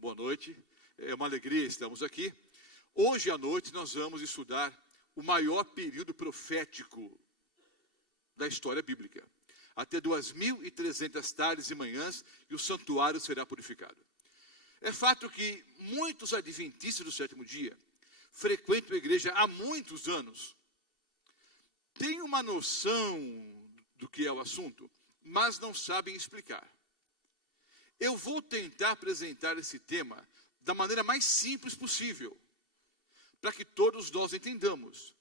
Boa noite, é uma alegria estarmos aqui. Hoje à noite nós vamos estudar o maior período profético da história bíblica. Até 2.300 tardes e manhãs e o santuário será purificado. É fato que muitos adventistas do sétimo dia frequentam a igreja há muitos anos. Têm uma noção do que é o assunto, mas não sabem explicar. Eu vou tentar apresentar esse tema da maneira mais simples possível, para que todos nós entendamos.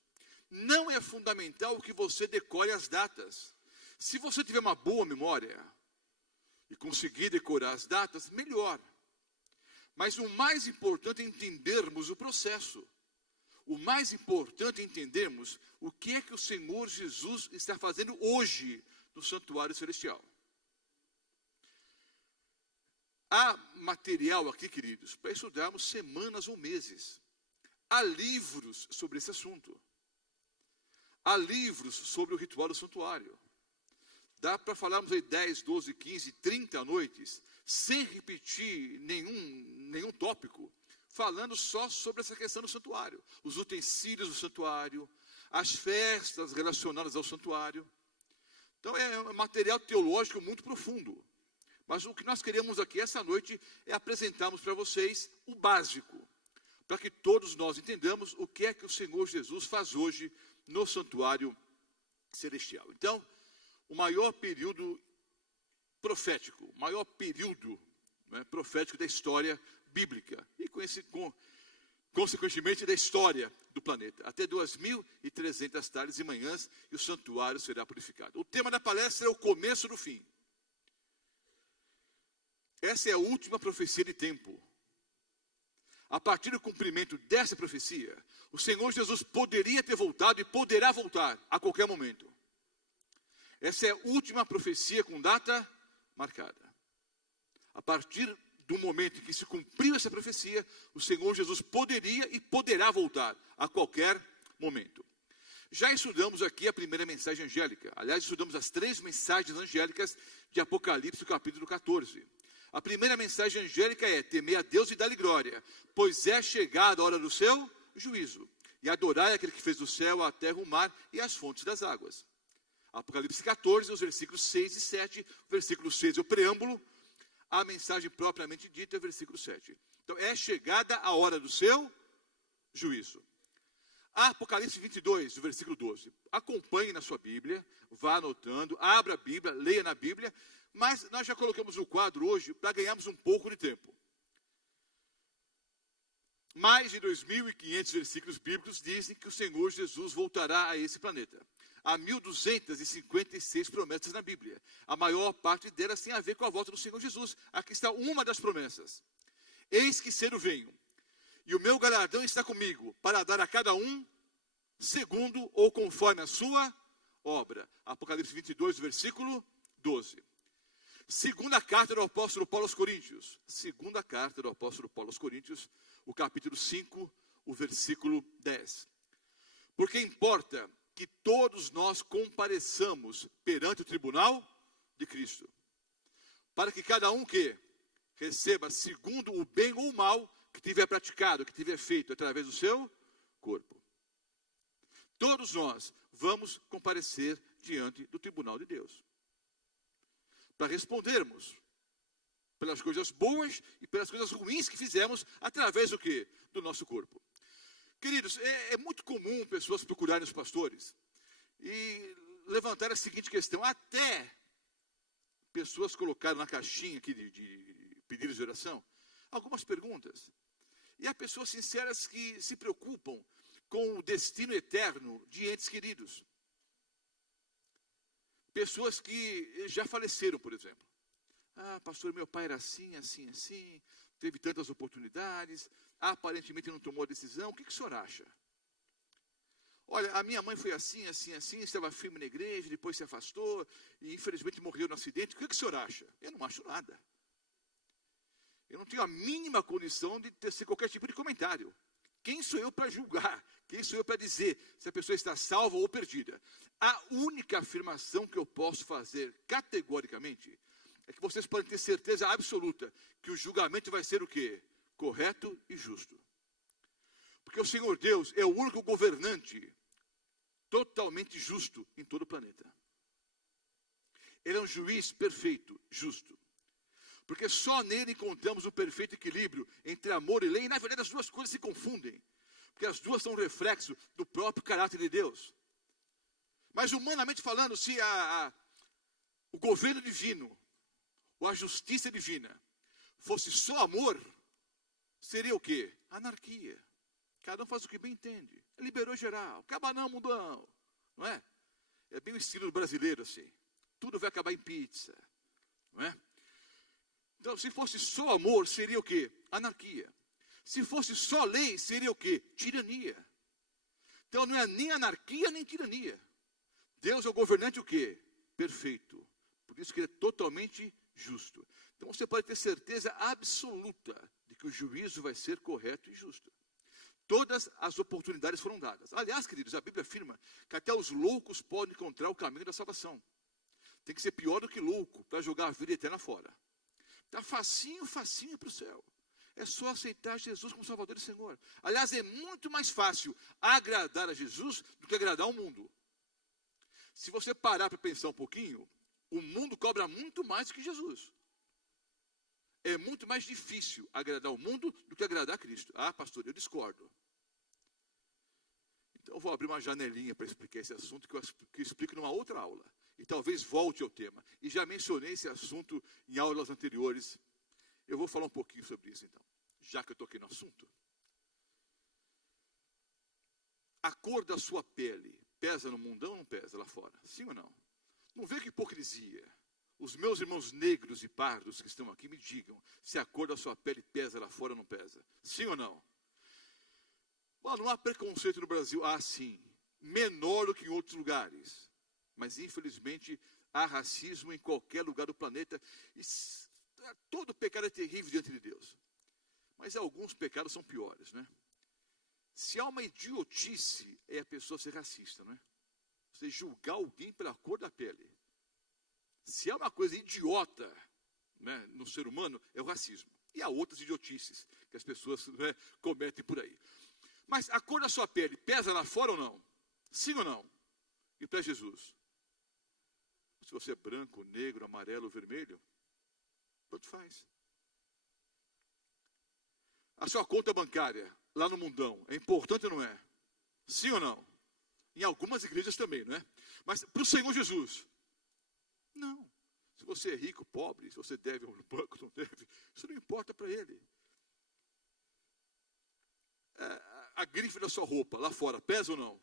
Não é fundamental que você decore as datas. Se você tiver uma boa memória e conseguir decorar as datas, melhor. Mas o mais importante é entendermos o processo. O mais importante é entendermos o que é que o Senhor Jesus está fazendo hoje no santuário celestial. Há material aqui, queridos, para estudarmos semanas ou meses. Há livros sobre esse assunto. Há livros sobre o ritual do santuário. Dá para falarmos aí 10, 12, 15, 30 noites, sem repetir nenhum tópico, falando só sobre essa questão do santuário. Os utensílios do santuário, as festas relacionadas ao santuário. Então é um material teológico muito profundo. Mas o que nós queremos aqui essa noite é apresentarmos para vocês o básico, para que todos nós entendamos o que é que o Senhor Jesus faz hoje no santuário celestial. Então, o maior período profético, o maior período profético da história bíblica e consequentemente da história do planeta. Até 2.300 tardes e manhãs e o santuário será purificado. O tema da palestra é o começo do fim. Essa é a última profecia de tempo. A partir do cumprimento dessa profecia, o Senhor Jesus poderia ter voltado e poderá voltar a qualquer momento. Essa é a última profecia com data marcada. A partir do momento em que se cumpriu essa profecia, o Senhor Jesus poderia e poderá voltar a qualquer momento. Já estudamos aqui a primeira mensagem angélica. Aliás, estudamos as 3 mensagens angélicas de Apocalipse, capítulo 14. A primeira mensagem angélica é temer a Deus e dar-lhe glória, pois é chegada a hora do seu juízo. E adorai aquele que fez do céu, a terra, o mar e as fontes das águas. Apocalipse 14, os versículos 6 e 7. O versículo 6 é o preâmbulo. A mensagem propriamente dita é o versículo 7. Então, é chegada a hora do seu juízo. Apocalipse 22, o versículo 12. Acompanhe na sua Bíblia, vá anotando, abra a Bíblia, leia na Bíblia. Mas nós já colocamos o quadro hoje para ganharmos um pouco de tempo. Mais de 2.500 versículos bíblicos dizem que o Senhor Jesus voltará a esse planeta. Há 1.256 promessas na Bíblia. A maior parte delas tem a ver com a volta do Senhor Jesus. Aqui está uma das promessas. Eis que cedo venho, e o meu galardão está comigo, para dar a cada um, segundo ou conforme a sua obra. Apocalipse 22, versículo 12. Segunda carta do apóstolo Paulo aos Coríntios. Segunda carta do apóstolo Paulo aos Coríntios, o capítulo 5, o versículo 10. Porque importa que todos nós compareçamos perante o tribunal de Cristo, para que cada um que receba segundo o bem ou o mal que tiver praticado, que tiver feito através do seu corpo. Todos nós vamos comparecer diante do tribunal de Deus, para respondermos pelas coisas boas e pelas coisas ruins que fizemos através do quê? Do nosso corpo. Queridos, é muito comum pessoas procurarem os pastores e levantar a seguinte questão. Até pessoas colocaram na caixinha aqui de pedidos de oração algumas perguntas. E há pessoas sinceras que se preocupam com o destino eterno de entes queridos. Pessoas que já faleceram, por exemplo. Ah, pastor, meu pai era assim, assim, assim, teve tantas oportunidades, aparentemente não tomou a decisão, o que o senhor acha? Olha, a minha mãe foi assim, assim, assim, estava firme na igreja, depois se afastou, e infelizmente morreu no acidente, o que o senhor acha? Eu não acho nada. Eu não tenho a mínima condição de tecer qualquer tipo de comentário. Quem sou eu para julgar? Quem sou eu para dizer se a pessoa está salva ou perdida? A única afirmação que eu posso fazer categoricamente é que vocês podem ter certeza absoluta que o julgamento vai ser o quê? Correto e justo. Porque o Senhor Deus é o único governante totalmente justo em todo o planeta. Ele é um juiz perfeito, justo. Porque só nele encontramos o perfeito equilíbrio entre amor e lei. E na verdade as duas coisas se confundem. Porque as duas são um reflexo do próprio caráter de Deus. Mas humanamente falando, se o governo divino, ou a justiça divina, fosse só amor, seria o quê? Anarquia. Cada um faz o que bem entende. Liberou geral. Cabanão, mundão. Não é? É bem o estilo brasileiro assim. Tudo vai acabar em pizza. Não é? Então, se fosse só amor, seria o quê? Anarquia. Se fosse só lei, seria o quê? Tirania. Então, não é nem anarquia, nem tirania. Deus é o governante o quê? Perfeito. Por isso que ele é totalmente justo. Então, você pode ter certeza absoluta de que o juízo vai ser correto e justo. Todas as oportunidades foram dadas. Aliás, queridos, a Bíblia afirma que até os loucos podem encontrar o caminho da salvação. Tem que ser pior do que louco para jogar a vida eterna fora. Está facinho, facinho para o céu. É só aceitar Jesus como Salvador e Senhor. Aliás, é muito mais fácil agradar a Jesus do que agradar ao mundo. Se você parar para pensar um pouquinho, o mundo cobra muito mais do que Jesus. É muito mais difícil agradar o mundo do que agradar a Cristo. Ah, pastor, eu discordo. Então eu vou abrir uma janelinha para explicar esse assunto que eu explico numa outra aula. E talvez volte ao tema. E já mencionei esse assunto em aulas anteriores. Eu vou falar um pouquinho sobre isso então, já que eu toquei no assunto. A cor da sua pele pesa no mundão ou não pesa lá fora? Sim ou não? Não vê que hipocrisia. Os meus irmãos negros e pardos que estão aqui me digam se a cor da sua pele pesa lá fora ou não pesa. Sim ou não? Bom, não há preconceito no Brasil. Ah, sim. Menor do que em outros lugares. Mas, infelizmente, há racismo em qualquer lugar do planeta. E todo pecado é terrível diante de Deus. Mas alguns pecados são piores, né? Se há uma idiotice, é a pessoa ser racista, não é? Você julgar alguém pela cor da pele. Se há uma coisa idiota, né, no ser humano, é o racismo. E há outras idiotices que as pessoas, né, cometem por aí. Mas a cor da sua pele pesa lá fora ou não? Sim ou não? E para Jesus? Se você é branco, negro, amarelo, vermelho, tanto faz. A sua conta bancária, lá no mundão, é importante ou não é? Sim ou não? Em algumas igrejas também, não é? Mas para o Senhor Jesus, não. Se você é rico, pobre, se você deve ao banco, não deve, isso não importa para ele. A grife da sua roupa, lá fora, pesa ou não?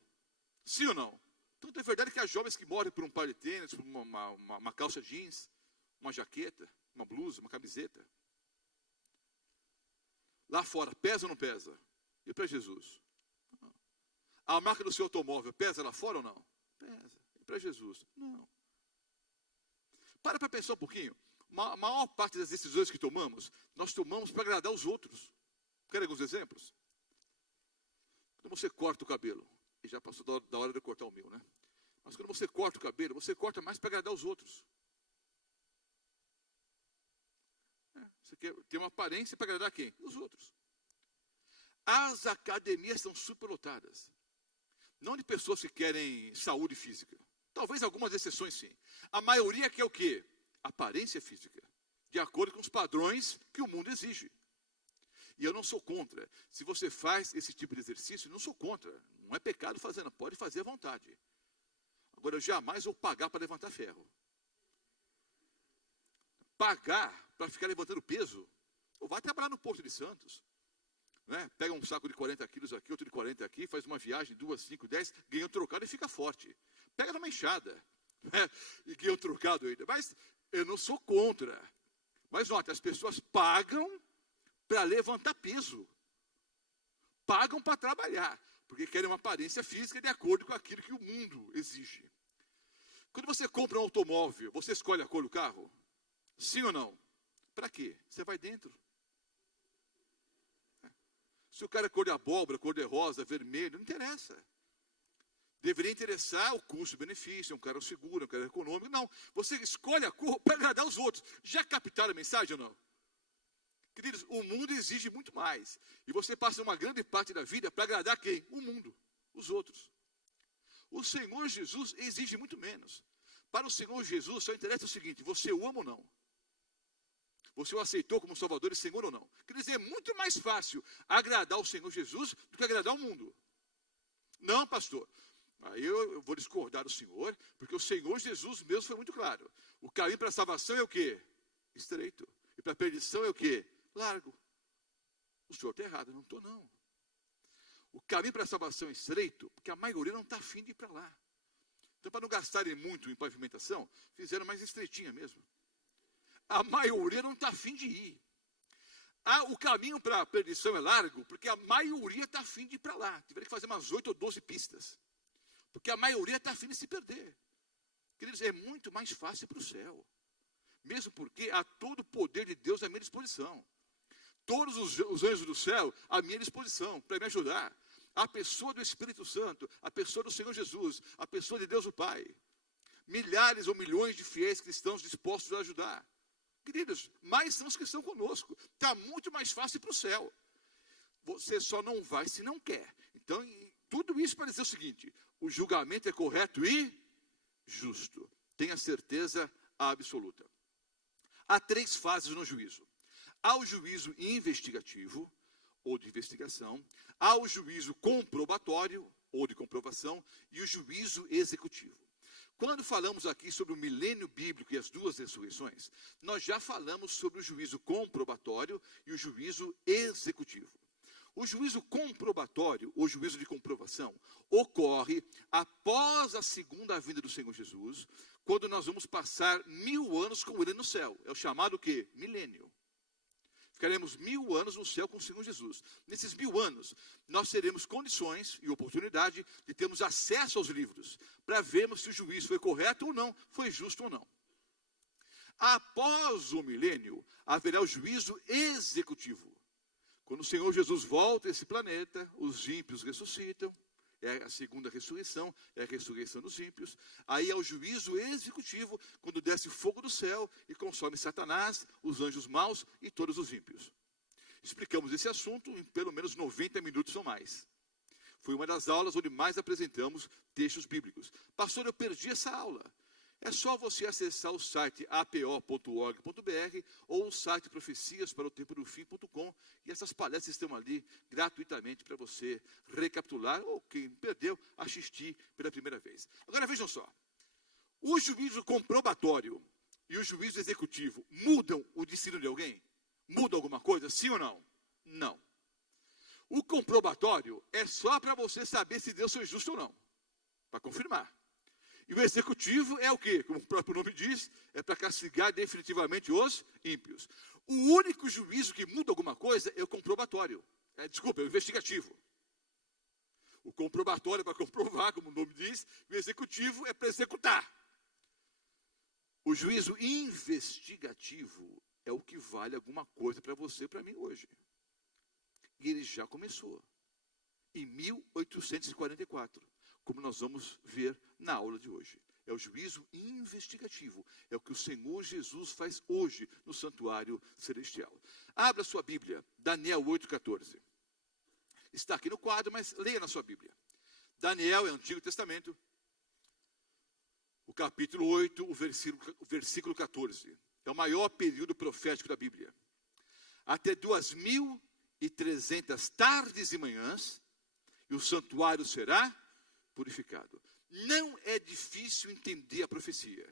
Sim ou não? Tanto é verdade que há jovens que morrem por um par de tênis, por uma calça jeans, uma jaqueta, uma blusa, uma camiseta. Lá fora, pesa ou não pesa? E para Jesus? A marca do seu automóvel pesa lá fora ou não? Pesa. E para Jesus? Não. Para pensar um pouquinho. A maior parte das decisões que tomamos, nós tomamos para agradar os outros. Querem alguns exemplos? Quando você corta o cabelo, e já passou da hora de eu cortar o meu, né? Mas quando você corta o cabelo, você corta mais para agradar os outros. Você quer ter uma aparência para agradar quem? Os outros. As academias estão superlotadas. Não de pessoas que querem saúde física. Talvez algumas exceções sim. A maioria quer o quê? Aparência física. De acordo com os padrões que o mundo exige. E eu não sou contra. Se você faz esse tipo de exercício, eu não sou contra. Não é pecado fazer, não. Pode fazer à vontade. Agora, eu jamais vou pagar para levantar ferro. Pagar para ficar levantando peso. Ou vai trabalhar no Porto de Santos. Né? Pega um saco de 40 quilos aqui, outro de 40 aqui, faz uma viagem, 2, 5, 10, ganha um trocado e fica forte. Pega numa enxada, né? E ganha um trocado ainda. Mas eu não sou contra. Mas nota, as pessoas pagam para levantar peso. Pagam para trabalhar, porque querem uma aparência física de acordo com aquilo que o mundo exige. Quando você compra um automóvel, você escolhe a cor do carro? Sim ou não? Para quê? Você vai dentro. Se o cara é cor de abóbora, cor de rosa, vermelho, não interessa. Deveria interessar o custo-benefício, é um carro seguro, é um carro econômico. Não, você escolhe a cor para agradar os outros. Já captaram a mensagem ou não? Queridos, o mundo exige muito mais. E você passa uma grande parte da vida para agradar quem? O mundo, os outros. O Senhor Jesus exige muito menos. Para o Senhor Jesus só interessa o seguinte: você o ama ou não? Você o aceitou como Salvador e Senhor ou não? Quer dizer, é muito mais fácil agradar o Senhor Jesus do que agradar o mundo. Não, pastor. Aí eu vou discordar do Senhor, porque o Senhor Jesus mesmo foi muito claro. O caminho para a salvação é o quê? Estreito. E para a perdição é o quê? Largo. O senhor está errado, eu não estou não. O caminho para a salvação é estreito, porque a maioria não está afim de ir para lá. Então, para não gastarem muito em pavimentação, fizeram mais estreitinha mesmo. A maioria não está afim de ir. O caminho para a perdição é largo, porque a maioria está afim de ir para lá. Tiveram que fazer umas 8 ou 12 pistas. Porque a maioria está afim de se perder. Queridos, é muito mais fácil para o céu. Mesmo porque há todo o poder de Deus à minha disposição. Todos os anjos do céu à minha disposição, para me ajudar. A pessoa do Espírito Santo, a pessoa do Senhor Jesus, a pessoa de Deus o Pai. Milhares ou milhões de fiéis cristãos dispostos a ajudar. Queridos, mais são os que estão conosco. Está muito mais fácil para o céu. Você só não vai se não quer. Então, tudo isso para dizer o seguinte: o julgamento é correto e justo. Tenha certeza absoluta. Há 3 fases no juízo. Há o juízo investigativo, ou de investigação. Há o juízo comprobatório, ou de comprovação. E o juízo executivo. Quando falamos aqui sobre o milênio bíblico e as 2 ressurreições, nós já falamos sobre o juízo comprobatório e o juízo executivo. O juízo comprobatório, ou juízo de comprovação, ocorre após a segunda vinda do Senhor Jesus, quando nós vamos passar 1000 anos com ele no céu. É o chamado o quê? Milênio. Ficaremos 1000 anos no céu com o Senhor Jesus. Nesses 1000 anos, nós teremos condições e oportunidade de termos acesso aos livros, para vermos se o juízo foi correto ou não, foi justo ou não. Após o milênio, haverá o juízo executivo. Quando o Senhor Jesus volta a esse planeta, os ímpios ressuscitam, é a segunda ressurreição, é a ressurreição dos ímpios. Aí é o juízo executivo, quando desce fogo do céu e consome Satanás, os anjos maus e todos os ímpios. Explicamos esse assunto em pelo menos 90 minutos ou mais. Foi uma das aulas onde mais apresentamos textos bíblicos. Pastor, eu perdi essa aula. É só você acessar o site apo.org.br ou o site profeciasparaotempodofim.com e essas palestras estão ali gratuitamente para você recapitular ou quem perdeu, assistir pela primeira vez. Agora vejam só, o juízo comprobatório e o juízo executivo mudam o destino de alguém? Mudam alguma coisa, sim ou não? Não. O comprobatório é só para você saber se Deus foi justo ou não, para confirmar. E o executivo é o quê? Como o próprio nome diz, é para castigar definitivamente os ímpios. O único juízo que muda alguma coisa é o comprobatório. É o investigativo. O comprobatório é para comprovar, como o nome diz, e o executivo é para executar. O juízo investigativo é o que vale alguma coisa para você e para mim hoje. E ele já começou. Em 1844. Como nós vamos ver na aula de hoje. É o juízo investigativo. É o que o Senhor Jesus faz hoje no santuário celestial. Abra sua Bíblia, Daniel 8,14. Está aqui no quadro, mas leia na sua Bíblia. Daniel é o Antigo Testamento. O capítulo 8, o versículo 14. É o maior período profético da Bíblia. Até 2300 tardes e manhãs, e o santuário será purificado. Não é difícil entender a profecia.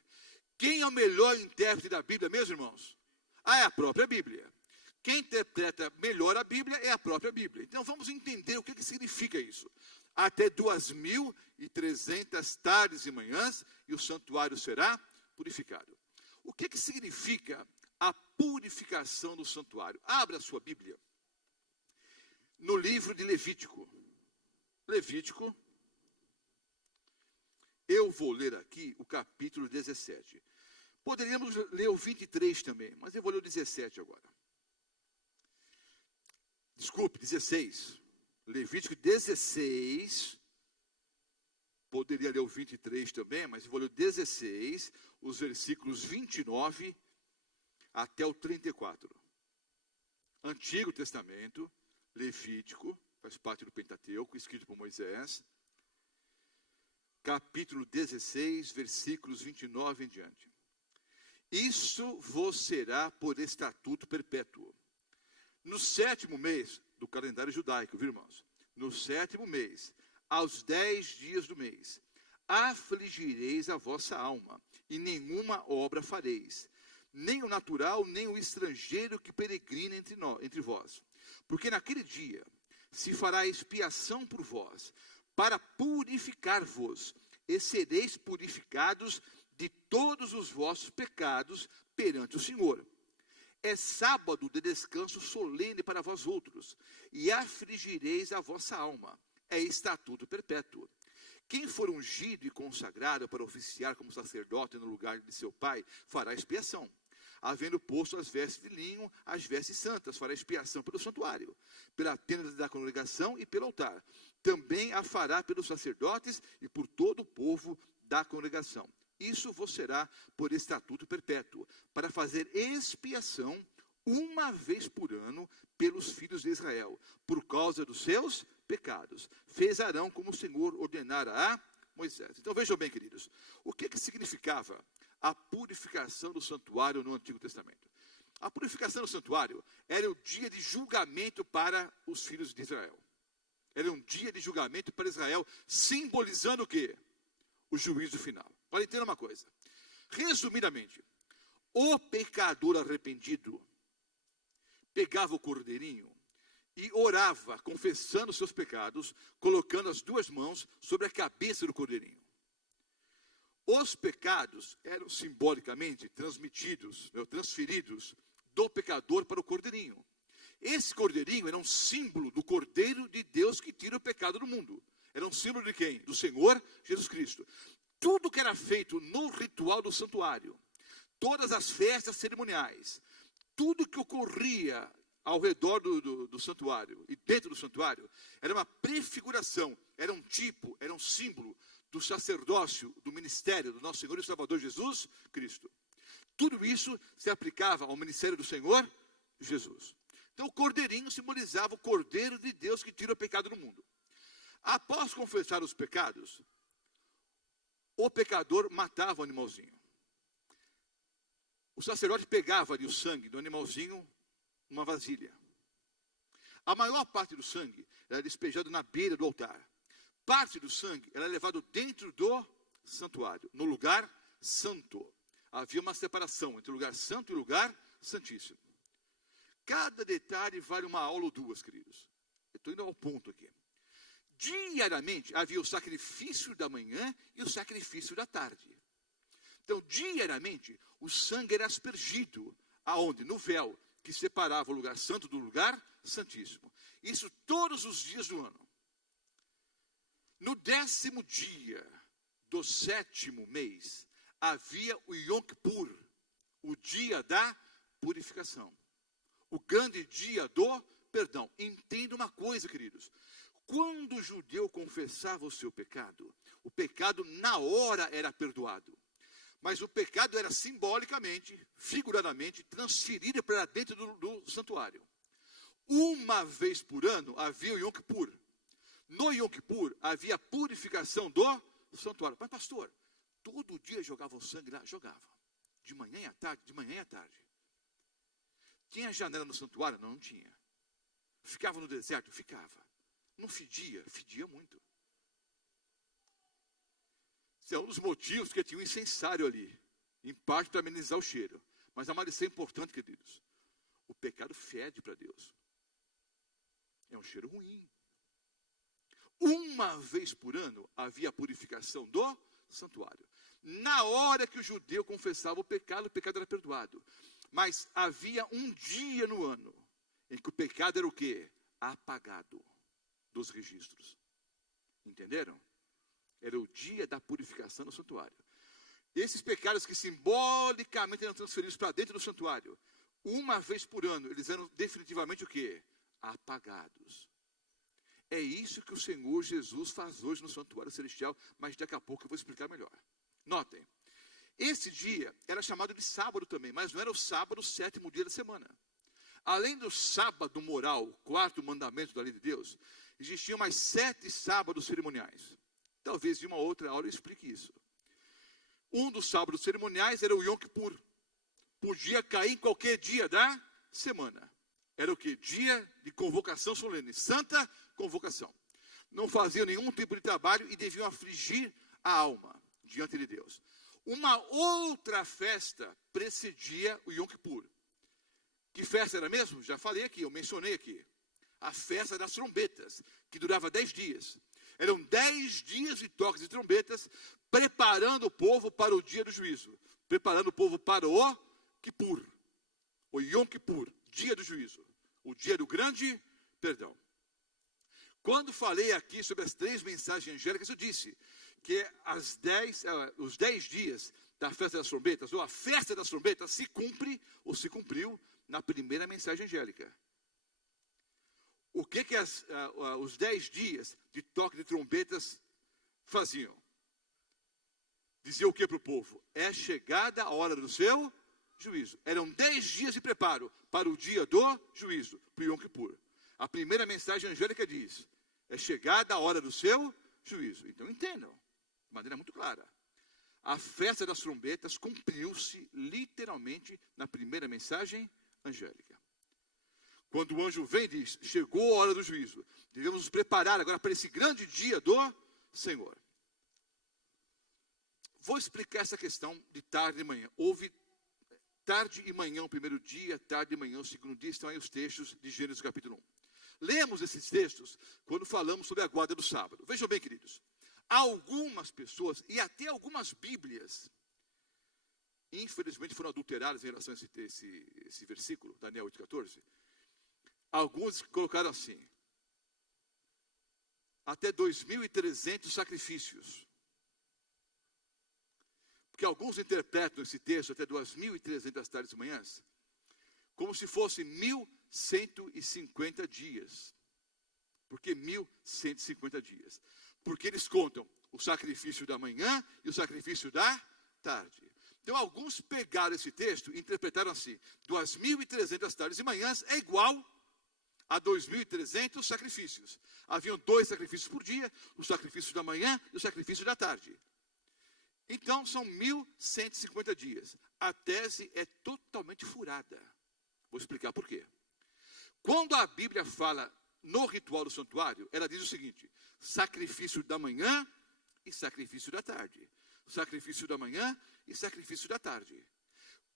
Quem é o melhor intérprete da Bíblia, meus irmãos? É a própria Bíblia. Quem interpreta melhor a Bíblia é a própria Bíblia. Então vamos entender o que significa isso. Até 2300 tardes e manhãs, e o santuário será purificado. O que significa a purificação do santuário? Abra a sua Bíblia. No livro de Levítico. Levítico. Eu vou ler aqui o capítulo 17. Poderíamos ler o 23 também, mas eu vou ler o 17 agora. Desculpe, 16. Levítico 16, poderia ler o 23 também, mas eu vou ler o 16, os versículos 29 até o 34. Antigo Testamento, Levítico, faz parte do Pentateuco, escrito por Moisés. Capítulo 16, versículos 29 em diante. Isso vos será por estatuto perpétuo. No 7º mês do calendário judaico, viu, irmãos? No 7º mês, aos 10 dias do mês, afligireis a vossa alma, e nenhuma obra fareis, nem o natural, nem o estrangeiro que peregrina entre vós. Porque naquele dia se fará expiação por vós, para purificar-vos, e sereis purificados de todos os vossos pecados perante o Senhor. É sábado de descanso solene para vós outros, e afligireis a vossa alma. É estatuto perpétuo. Quem for ungido e consagrado para oficiar como sacerdote no lugar de seu pai, fará expiação. Havendo posto as vestes de linho, as vestes santas, fará expiação pelo santuário, pela tenda da congregação e pelo altar. Também a fará pelos sacerdotes e por todo o povo da congregação. Isso vos será por estatuto perpétuo, para fazer expiação uma vez por ano pelos filhos de Israel, por causa dos seus pecados. Fez Arão como o Senhor ordenara a Moisés. Então vejam bem, queridos, o que significava a purificação do santuário no Antigo Testamento? A purificação do santuário era o dia de julgamento para os filhos de Israel. Era um dia de julgamento para Israel, simbolizando o quê? O juízo final. Olha, entenda uma coisa. Resumidamente, o pecador arrependido pegava o cordeirinho e orava, confessando seus pecados, colocando as duas mãos sobre a cabeça do cordeirinho. Os pecados eram simbolicamente transferidos do pecador para o cordeirinho. Esse cordeirinho era um símbolo do Cordeiro de Deus que tira o pecado do mundo. Era um símbolo de quem? Do Senhor Jesus Cristo. Tudo que era feito no ritual do santuário, todas as festas cerimoniais, tudo que ocorria ao redor do santuário e dentro do santuário, era uma prefiguração, era um tipo, era um símbolo do sacerdócio, do ministério do nosso Senhor e Salvador Jesus Cristo. Tudo isso se aplicava ao ministério do Senhor Jesus. Então o cordeirinho simbolizava o Cordeiro de Deus que tira o pecado do mundo. Após confessar os pecados, o pecador matava o animalzinho. O sacerdote pegava ali o sangue do animalzinho numa vasilha. A maior parte do sangue era despejado na beira do altar. Parte do sangue era levado dentro do santuário, no lugar santo. Havia uma separação entre o lugar santo e o lugar santíssimo. Cada detalhe vale uma aula ou duas, queridos. Eu estou indo ao ponto aqui. Diariamente havia o sacrifício da manhã e o sacrifício da tarde. Então, diariamente, o sangue era aspergido. Aonde? No véu, que separava o lugar santo do lugar santíssimo. Isso todos os dias do ano. No 10º dia do 7º mês, havia o Yom Kippur, o dia da purificação. O grande dia do perdão. Entenda uma coisa, queridos. Quando o judeu confessava o seu pecado, o pecado na hora era perdoado. Mas o pecado era simbolicamente, figuradamente, transferido para dentro do santuário. Uma vez por ano havia o Yom Kippur. No Yom Kippur havia a purificação do santuário. Mas pastor, todo dia jogavam sangue lá? Jogava. De manhã e à tarde, de manhã e à tarde. Tinha janela no santuário? Não, não tinha. Ficava no deserto? Ficava. Não fedia? Fedia muito. Esse é um dos motivos que tinha um incensário ali. Em parte para amenizar o cheiro. Mas a malícia é importante, queridos. O pecado fede para Deus. É um cheiro ruim. Uma vez por ano havia a purificação do santuário. Na hora que o judeu confessava o pecado era perdoado. Mas havia um dia no ano em que o pecado era o quê? Apagado dos registros. Entenderam? Era o dia da purificação do santuário. Esses pecados que simbolicamente eram transferidos para dentro do santuário, uma vez por ano, eles eram definitivamente o quê? Apagados. É isso que o Senhor Jesus faz hoje no santuário celestial, mas daqui a pouco eu vou explicar melhor. Notem, esse dia era chamado de sábado também, mas não era o sábado, o sétimo dia da semana. Além do sábado moral, quarto mandamento da lei de Deus, existiam mais 7 sábados cerimoniais. Talvez em uma outra aula eu explique isso. Um dos sábados cerimoniais era o Yom Kippur. Podia cair em qualquer dia da semana. Era o quê? Dia de convocação solene, santa convocação. Não faziam nenhum tipo de trabalho e deviam afligir a alma diante de Deus. Uma outra festa precedia o Yom Kippur. Que festa era mesmo? Já falei aqui, eu mencionei aqui. A festa das trombetas, que durava 10 dias. Eram 10 dias de toques de trombetas, preparando o povo para o dia do juízo. Preparando o povo para o Kippur. O Yom Kippur, dia do juízo. O dia do grande perdão. Quando falei aqui sobre as 3 mensagens angélicas, eu disse que os 10 dias da festa das trombetas, ou a festa das trombetas, se cumpre, ou se cumpriu, na primeira mensagem angélica. O que os 10 dias de toque de trombetas faziam? Dizia o que para o povo? É chegada a hora do seu juízo. Eram 10 dias de preparo para o dia do juízo, para o Yom Kippur. A primeira mensagem angélica diz, é chegada a hora do seu juízo. Então entendam, de maneira muito clara. A festa das trombetas cumpriu-se literalmente na primeira mensagem angélica. Quando o anjo vem e diz, chegou a hora do juízo, devemos nos preparar agora para esse grande dia do Senhor. Vou explicar essa questão de tarde e manhã. Houve tarde e manhã o primeiro dia, tarde e manhã o segundo dia, estão aí os textos de Gênesis capítulo 1. Lemos esses textos quando falamos sobre a guarda do sábado. Vejam bem, queridos, algumas pessoas e até algumas bíblias, infelizmente foram adulteradas em relação a esse versículo, Daniel 8,14. Alguns colocaram assim, até 2.300 sacrifícios. Porque alguns interpretam esse texto, até 2.300 tardes e manhãs, como se fosse 1.150 dias. Por que 1.150 dias? Porque eles contam o sacrifício da manhã e o sacrifício da tarde. Então, alguns pegaram esse texto e interpretaram assim, 2.300 tardes e manhãs é igual a 2.300 sacrifícios. Haviam 2 sacrifícios por dia, o sacrifício da manhã e o sacrifício da tarde. Então, são 1.150 dias. A tese é totalmente furada. Vou explicar por quê. Quando a Bíblia fala no ritual do santuário, ela diz o seguinte, sacrifício da manhã e sacrifício da tarde. Sacrifício da manhã e sacrifício da tarde.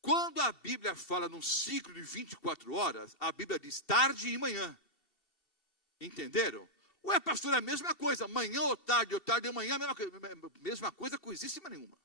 Quando a Bíblia fala num ciclo de 24 horas, a Bíblia diz tarde e manhã. Entenderam? Ué, pastor, é a mesma coisa. Manhã ou tarde e manhã, mesma coisa, coisíssima nenhuma.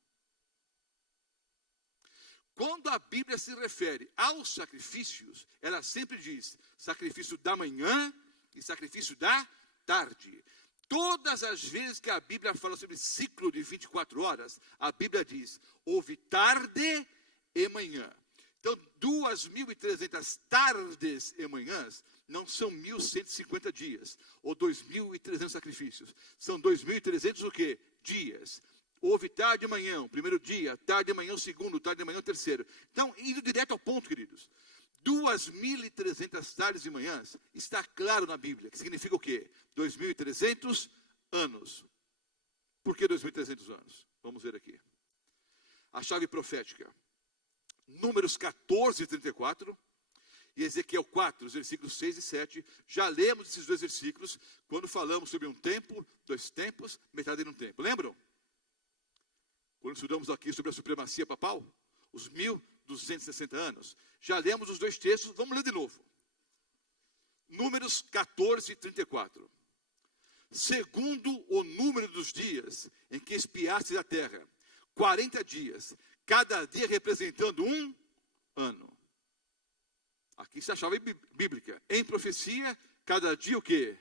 Quando a Bíblia se refere aos sacrifícios, ela sempre diz sacrifício da manhã e sacrifício da tarde. Todas as vezes que a Bíblia fala sobre ciclo de 24 horas, a Bíblia diz, houve tarde e manhã. Então, 2.300 tardes e manhãs não são 1.150 dias, ou 2.300 sacrifícios. São 2.300 o quê? Dias. Houve tarde e manhã, o primeiro dia, tarde e manhã o segundo, tarde e manhã o terceiro. Então, indo direto ao ponto, queridos. 2.300 tardes e manhãs está claro na Bíblia, que significa o quê? 2.300 anos. Por que 2.300 anos? Vamos ver aqui. A chave profética. Números 14 e 34 e Ezequiel 4, os versículos 6 e 7. Já lemos esses 2 versículos quando falamos sobre um tempo, 2 tempos, metade de um tempo. Lembram? Quando estudamos aqui sobre a supremacia papal, os 1.260 anos. Já lemos os 2 textos, vamos ler de novo. Números 14 e 34. Segundo o número dos dias em que espiaste a terra, 40 dias, cada dia representando um ano. Aqui está a chave bíblica. Em profecia, cada dia o quê?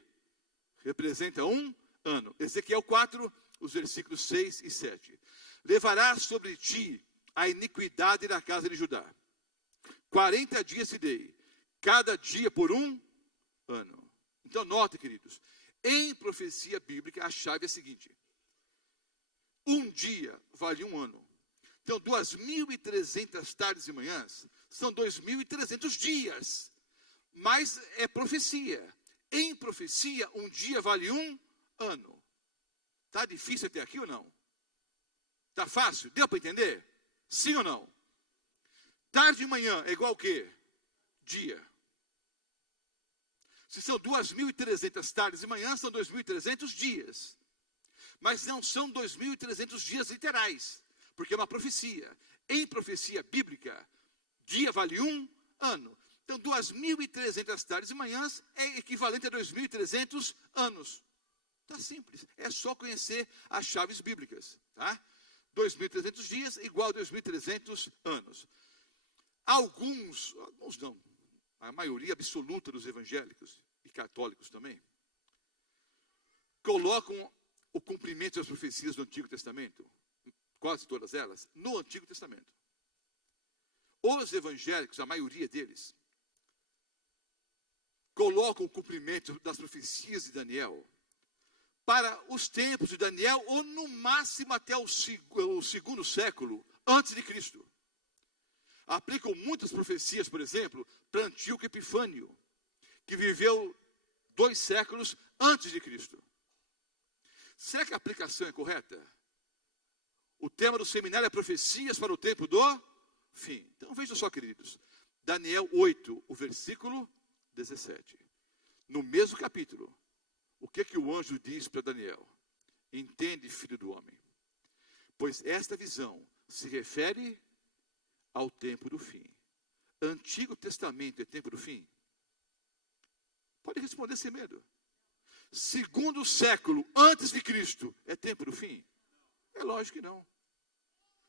Representa um ano. Ezequiel 4, os versículos 6 e 7. Levarás sobre ti a iniquidade da casa de Judá. 40 dias te dei, cada dia por um ano. Então, note, queridos, Em profecia bíblica, a chave é a seguinte: um dia vale um ano. Então, 2.300 tardes e manhãs são 2.300 dias. Mas é profecia. Em profecia, um dia vale um ano. Está difícil até aqui ou não? Está fácil? Deu para entender? Sim ou não? Tarde e manhã é igual o quê? Dia. Se são 2.300 tardes e manhãs, são 2.300 dias. Mas não são 2.300 dias literais, porque é uma profecia. Em profecia bíblica, dia vale um ano. Então, 2.300 tardes e manhãs é equivalente a 2.300 anos. Está simples, é só conhecer as chaves bíblicas. Tá? 2.300 dias igual a 2.300 anos. Alguns não, a maioria absoluta dos evangélicos e católicos também, colocam o cumprimento das profecias do Antigo Testamento, quase todas elas, no Antigo Testamento. Os evangélicos, a maioria deles, colocam o cumprimento das profecias de Daniel para os tempos de Daniel, ou no máximo até o segundo século antes de Cristo. Aplicam muitas profecias, por exemplo, para Antíoco Epifânio, que viveu 2 séculos antes de Cristo. Será que a aplicação é correta? O tema do seminário é profecias para o tempo do fim. Então vejam só, queridos. Daniel 8, o versículo 17. No mesmo capítulo, o que o anjo diz para Daniel? Entende, filho do homem, pois esta visão se refere ao tempo do fim. Antigo Testamento é tempo do fim? Pode responder sem medo. Segundo século antes de Cristo é tempo do fim? É lógico que não.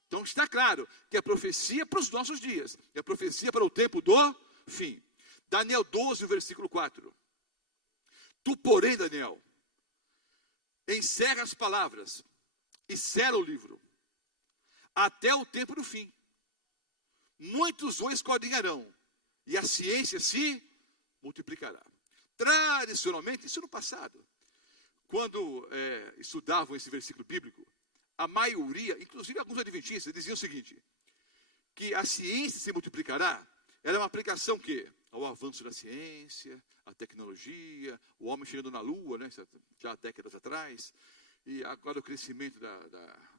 Então está claro que é profecia para os nossos dias, é profecia para o tempo do fim. Daniel 12, versículo 4. Tu, porém, Daniel, encerra as palavras e sela o livro até o tempo do fim. Muitos o esquadrinharão e a ciência se multiplicará. Tradicionalmente, isso no passado, quando estudavam esse versículo bíblico, a maioria, inclusive alguns adventistas, diziam o seguinte, que a ciência se multiplicará era uma aplicação que ao avanço da ciência, a tecnologia, o homem chegando na Lua, né, já há décadas atrás, e agora o crescimento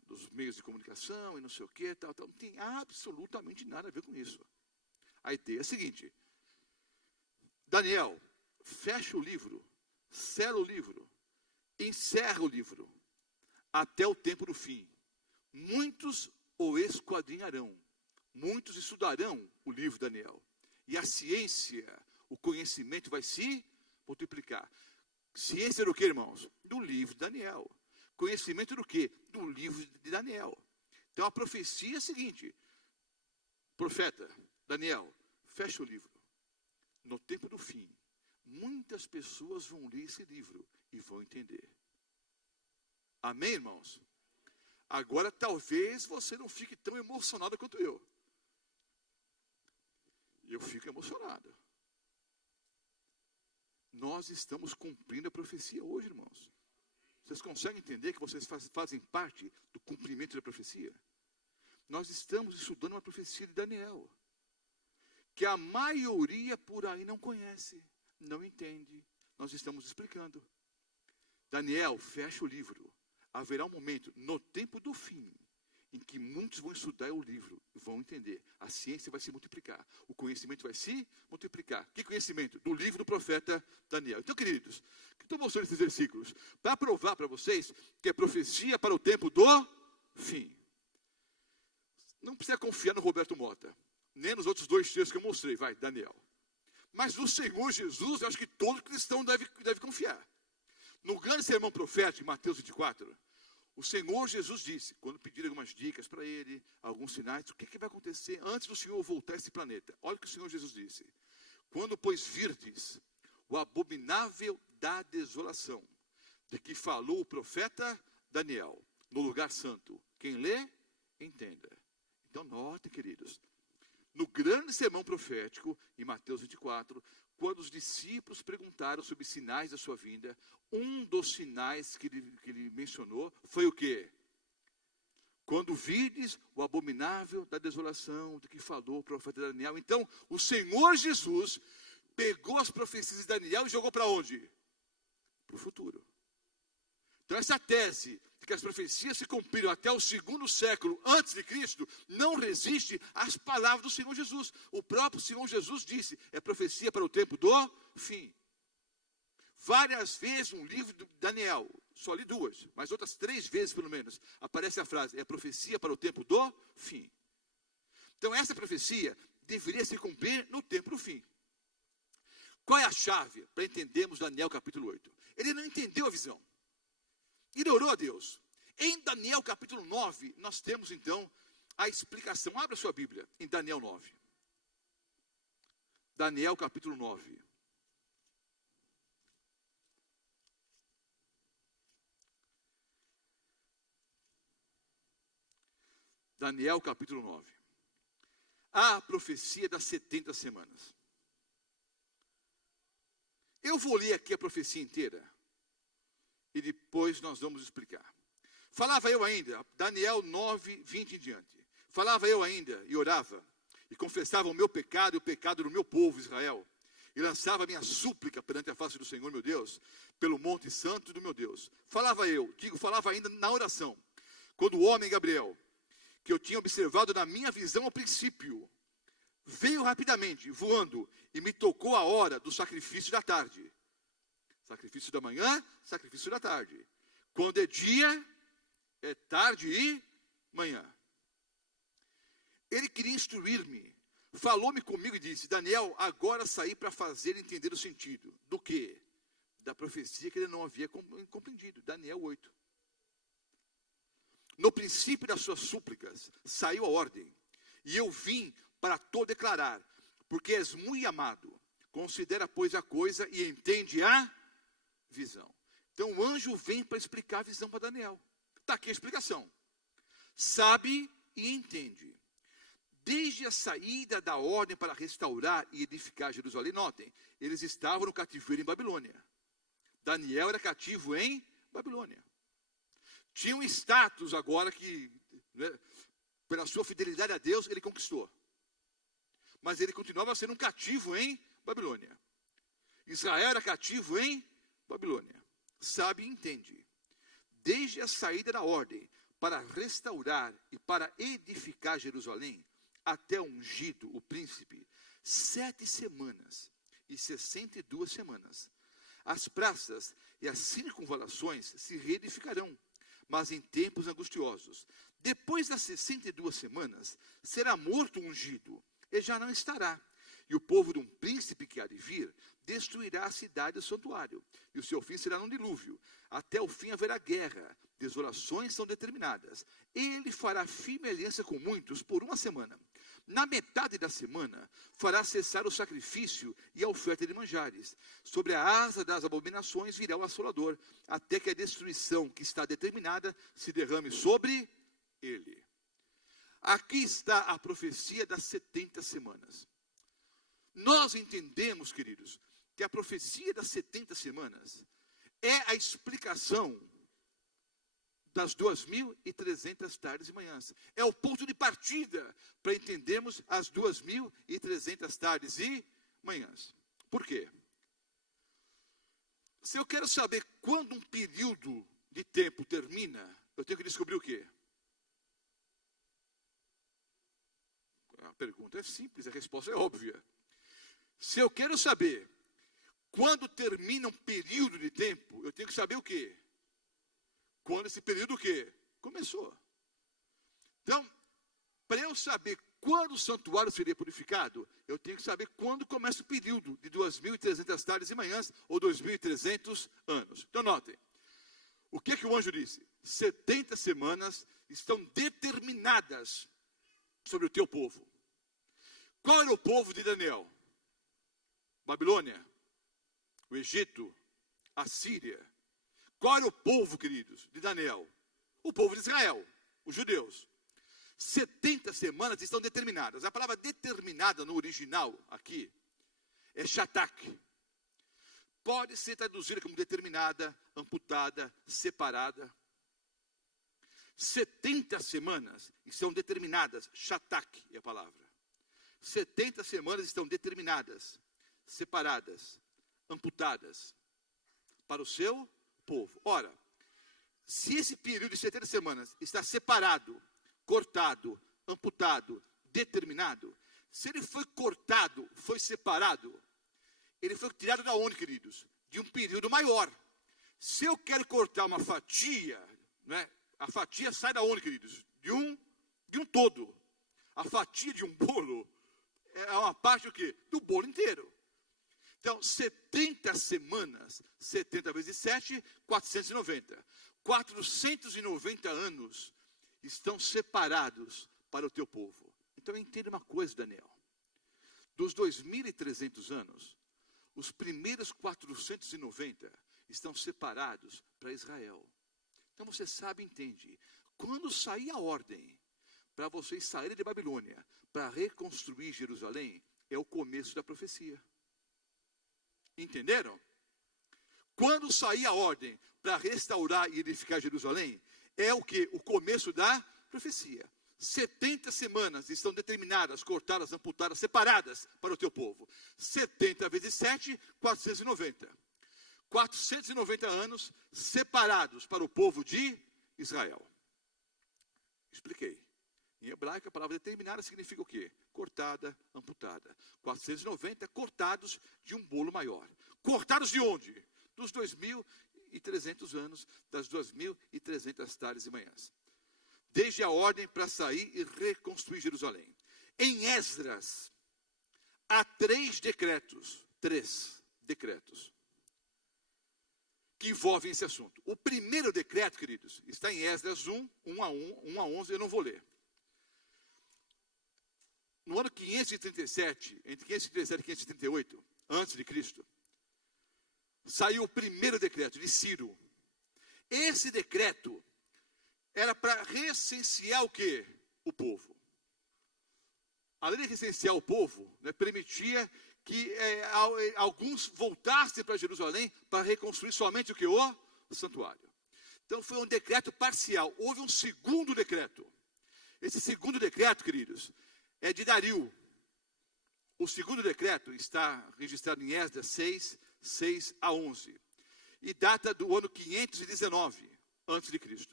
dos meios de comunicação e não sei o que, tal, não tem absolutamente nada a ver com isso. A ideia é a seguinte: Daniel, fecha o livro, sela o livro, encerra o livro, até o tempo do fim. Muitos o esquadrinharão, muitos estudarão o livro de Daniel. E a ciência, o conhecimento vai se multiplicar. Ciência do que, irmãos? Do livro de Daniel. Conhecimento do que? Do livro de Daniel. Então a profecia é a seguinte: profeta Daniel, fecha o livro. No tempo do fim, muitas pessoas vão ler esse livro e vão entender. Amém, irmãos? Agora talvez você não fique tão emocionado quanto eu. Eu fico emocionado. Nós estamos cumprindo a profecia hoje, irmãos. Vocês conseguem entender que vocês fazem parte do cumprimento da profecia? Nós estamos estudando uma profecia de Daniel, que a maioria por aí não conhece, não entende. Nós estamos explicando. Daniel, fecha o livro. Haverá um momento, no tempo do fim, em que muitos vão estudar o livro, vão entender. A ciência vai se multiplicar, o conhecimento vai se multiplicar. Que conhecimento? Do livro do profeta Daniel. Então, queridos, estou mostrando esses versículos para provar para vocês que é profecia para o tempo do fim. Não precisa confiar no Roberto Mota, nem nos outros 2 textos que eu mostrei, vai, Daniel. Mas no Senhor Jesus, eu acho que todo cristão deve confiar. No grande sermão profético, Mateus 24, o Senhor Jesus disse, quando pediram algumas dicas para ele, alguns sinais, o que vai acontecer antes do Senhor voltar a esse planeta? Olha o que o Senhor Jesus disse. Quando, pois, virdes o abominável da desolação, de que falou o profeta Daniel, no lugar santo, quem lê, entenda. Então, notem, queridos, no grande sermão profético, em Mateus 24, quando os discípulos perguntaram sobre sinais da sua vinda, um dos sinais que ele mencionou foi o quê? Quando virdes o abominável da desolação, do que falou o profeta Daniel. Então, o Senhor Jesus pegou as profecias de Daniel e jogou para onde? Para o futuro. Então, essa tese de que as profecias se cumpriram até o 2º século antes de Cristo, não resiste às palavras do Senhor Jesus. O próprio Senhor Jesus disse, é profecia para o tempo do fim. Várias vezes no livro de Daniel, só li 2, mas outras 3 vezes pelo menos, aparece a frase, é profecia para o tempo do fim. Então essa profecia deveria se cumprir no tempo do fim. Qual é a chave para entendermos Daniel capítulo 8? Ele não entendeu a visão. Ele orou a Deus. Em Daniel capítulo 9, nós temos então a explicação. Abra sua Bíblia em Daniel 9. Daniel capítulo 9. Daniel capítulo 9. A profecia das 70 semanas. Eu vou ler aqui a profecia inteira. E depois nós vamos explicar. Falava eu ainda, Daniel 9, 20 em diante. Falava eu ainda e orava. E confessava o meu pecado e o pecado do meu povo Israel. E lançava a minha súplica perante a face do Senhor meu Deus. Pelo monte santo do meu Deus. Falava ainda na oração. Quando o homem Gabriel, que eu tinha observado na minha visão ao princípio, veio rapidamente, voando, e me tocou a hora do sacrifício da tarde. Sacrifício da manhã, sacrifício da tarde. Quando é dia, é tarde e manhã. Ele queria instruir-me, falou-me comigo e disse, Daniel, agora saí para fazer entender o sentido. Do quê? Da profecia que ele não havia compreendido. Daniel 8. No princípio das suas súplicas, saiu a ordem, e eu vim para te declarar, porque és muito amado, considera, pois, a coisa e entende a visão. Então o anjo vem para explicar a visão para Daniel. Está aqui a explicação. Sabe e entende. Desde a saída da ordem para restaurar e edificar Jerusalém, notem, eles estavam no cativeiro em Babilônia. Daniel era cativo em Babilônia. Tinha um status agora que, né, pela sua fidelidade a Deus, ele conquistou. Mas ele continuava sendo um cativo em Babilônia. Israel era cativo em Babilônia. Sabe e entende. Desde a saída da ordem para restaurar e para edificar Jerusalém, até o ungido, o príncipe, 7 semanas e 62 semanas. As praças e as circunvalações se reedificarão, mas em tempos angustiosos. Depois das 62 semanas, será morto o ungido, e já não estará. E o povo de um príncipe que há de vir, destruirá a cidade e o santuário. E o seu fim será num dilúvio. Até o fim haverá guerra. Desolações são determinadas. Ele fará firme aliança com muitos por 1 semana. Na metade da semana, fará cessar o sacrifício e a oferta de manjares. Sobre a asa das abominações virá o assolador, até que a destruição que está determinada se derrame sobre ele. Aqui está a profecia das 70 semanas. Nós entendemos, queridos, que a profecia das 70 semanas é a explicação das 2.300 tardes e manhãs. É o ponto de partida para entendermos as 2.300 tardes e manhãs. Por quê? Se eu quero saber quando um período de tempo termina, eu tenho que descobrir o quê? A pergunta é simples, a resposta é óbvia. Se eu quero saber quando termina um período de tempo, eu tenho que saber o quê? Quando esse período o quê? Começou. Então, para eu saber quando o santuário seria purificado, eu tenho que saber quando começa o período de 2.300 tardes e manhãs, ou 2.300 anos. Então, notem. O que o anjo disse? 70 semanas estão determinadas sobre o teu povo. Qual era o povo de Daniel? Babilônia, o Egito, a Síria. Qual era o povo, queridos, de Daniel? O povo de Israel, os judeus. 70 semanas estão determinadas. A palavra determinada no original aqui É shatak. Pode ser traduzida como determinada, amputada, separada. 70 semanas estão determinadas, shatak é a palavra. 70 semanas estão determinadas, separadas, amputadas para o seu povo. Ora, se esse período de 70 semanas está separado, cortado, amputado, determinado, se ele foi cortado, foi separado, ele foi tirado da onde, queridos? De um período maior. Se eu quero cortar uma fatia, né, a fatia sai da onde, queridos? De um todo. A fatia de um bolo é uma parte do quê? Do bolo inteiro. Então, 70 semanas, 70 vezes 7, 490. 490 anos estão separados para o teu povo. Então, entenda uma coisa, Daniel. Dos 2.300 anos, os primeiros 490 estão separados para Israel. Então, você sabe e entende. Quando sair a ordem para vocês saírem de Babilônia, para reconstruir Jerusalém, é o começo da profecia. Entenderam? Quando sair a ordem para restaurar e edificar Jerusalém, é o que? O começo da profecia. 70 semanas estão determinadas, cortadas, amputadas, separadas para o teu povo. 70 vezes 7, 490. 490 anos separados para o povo de Israel. Expliquei. Em hebraico, a palavra determinada significa o quê? Cortada, amputada. 490 cortados de um bolo maior. Cortados de onde? Dos 2.300 anos, das 2.300 tardes e manhãs. Desde a ordem para sair e reconstruir Jerusalém. Em Esdras, há 3 decretos que envolvem esse assunto. O primeiro decreto, queridos, está em Esdras 1 a 11, eu não vou ler. No ano 537, entre 537 e 538, antes de Cristo, saiu o primeiro decreto de Ciro. Esse decreto era para recensear o quê? O povo. Além de recensear o povo, né, permitia que alguns voltassem para Jerusalém para reconstruir somente o que? O santuário. Então foi um decreto parcial. Houve um segundo decreto. Esse segundo decreto, queridos, é de Dario. O segundo decreto está registrado em Esdras 6, 6 a 11. E data do ano 519 a.C.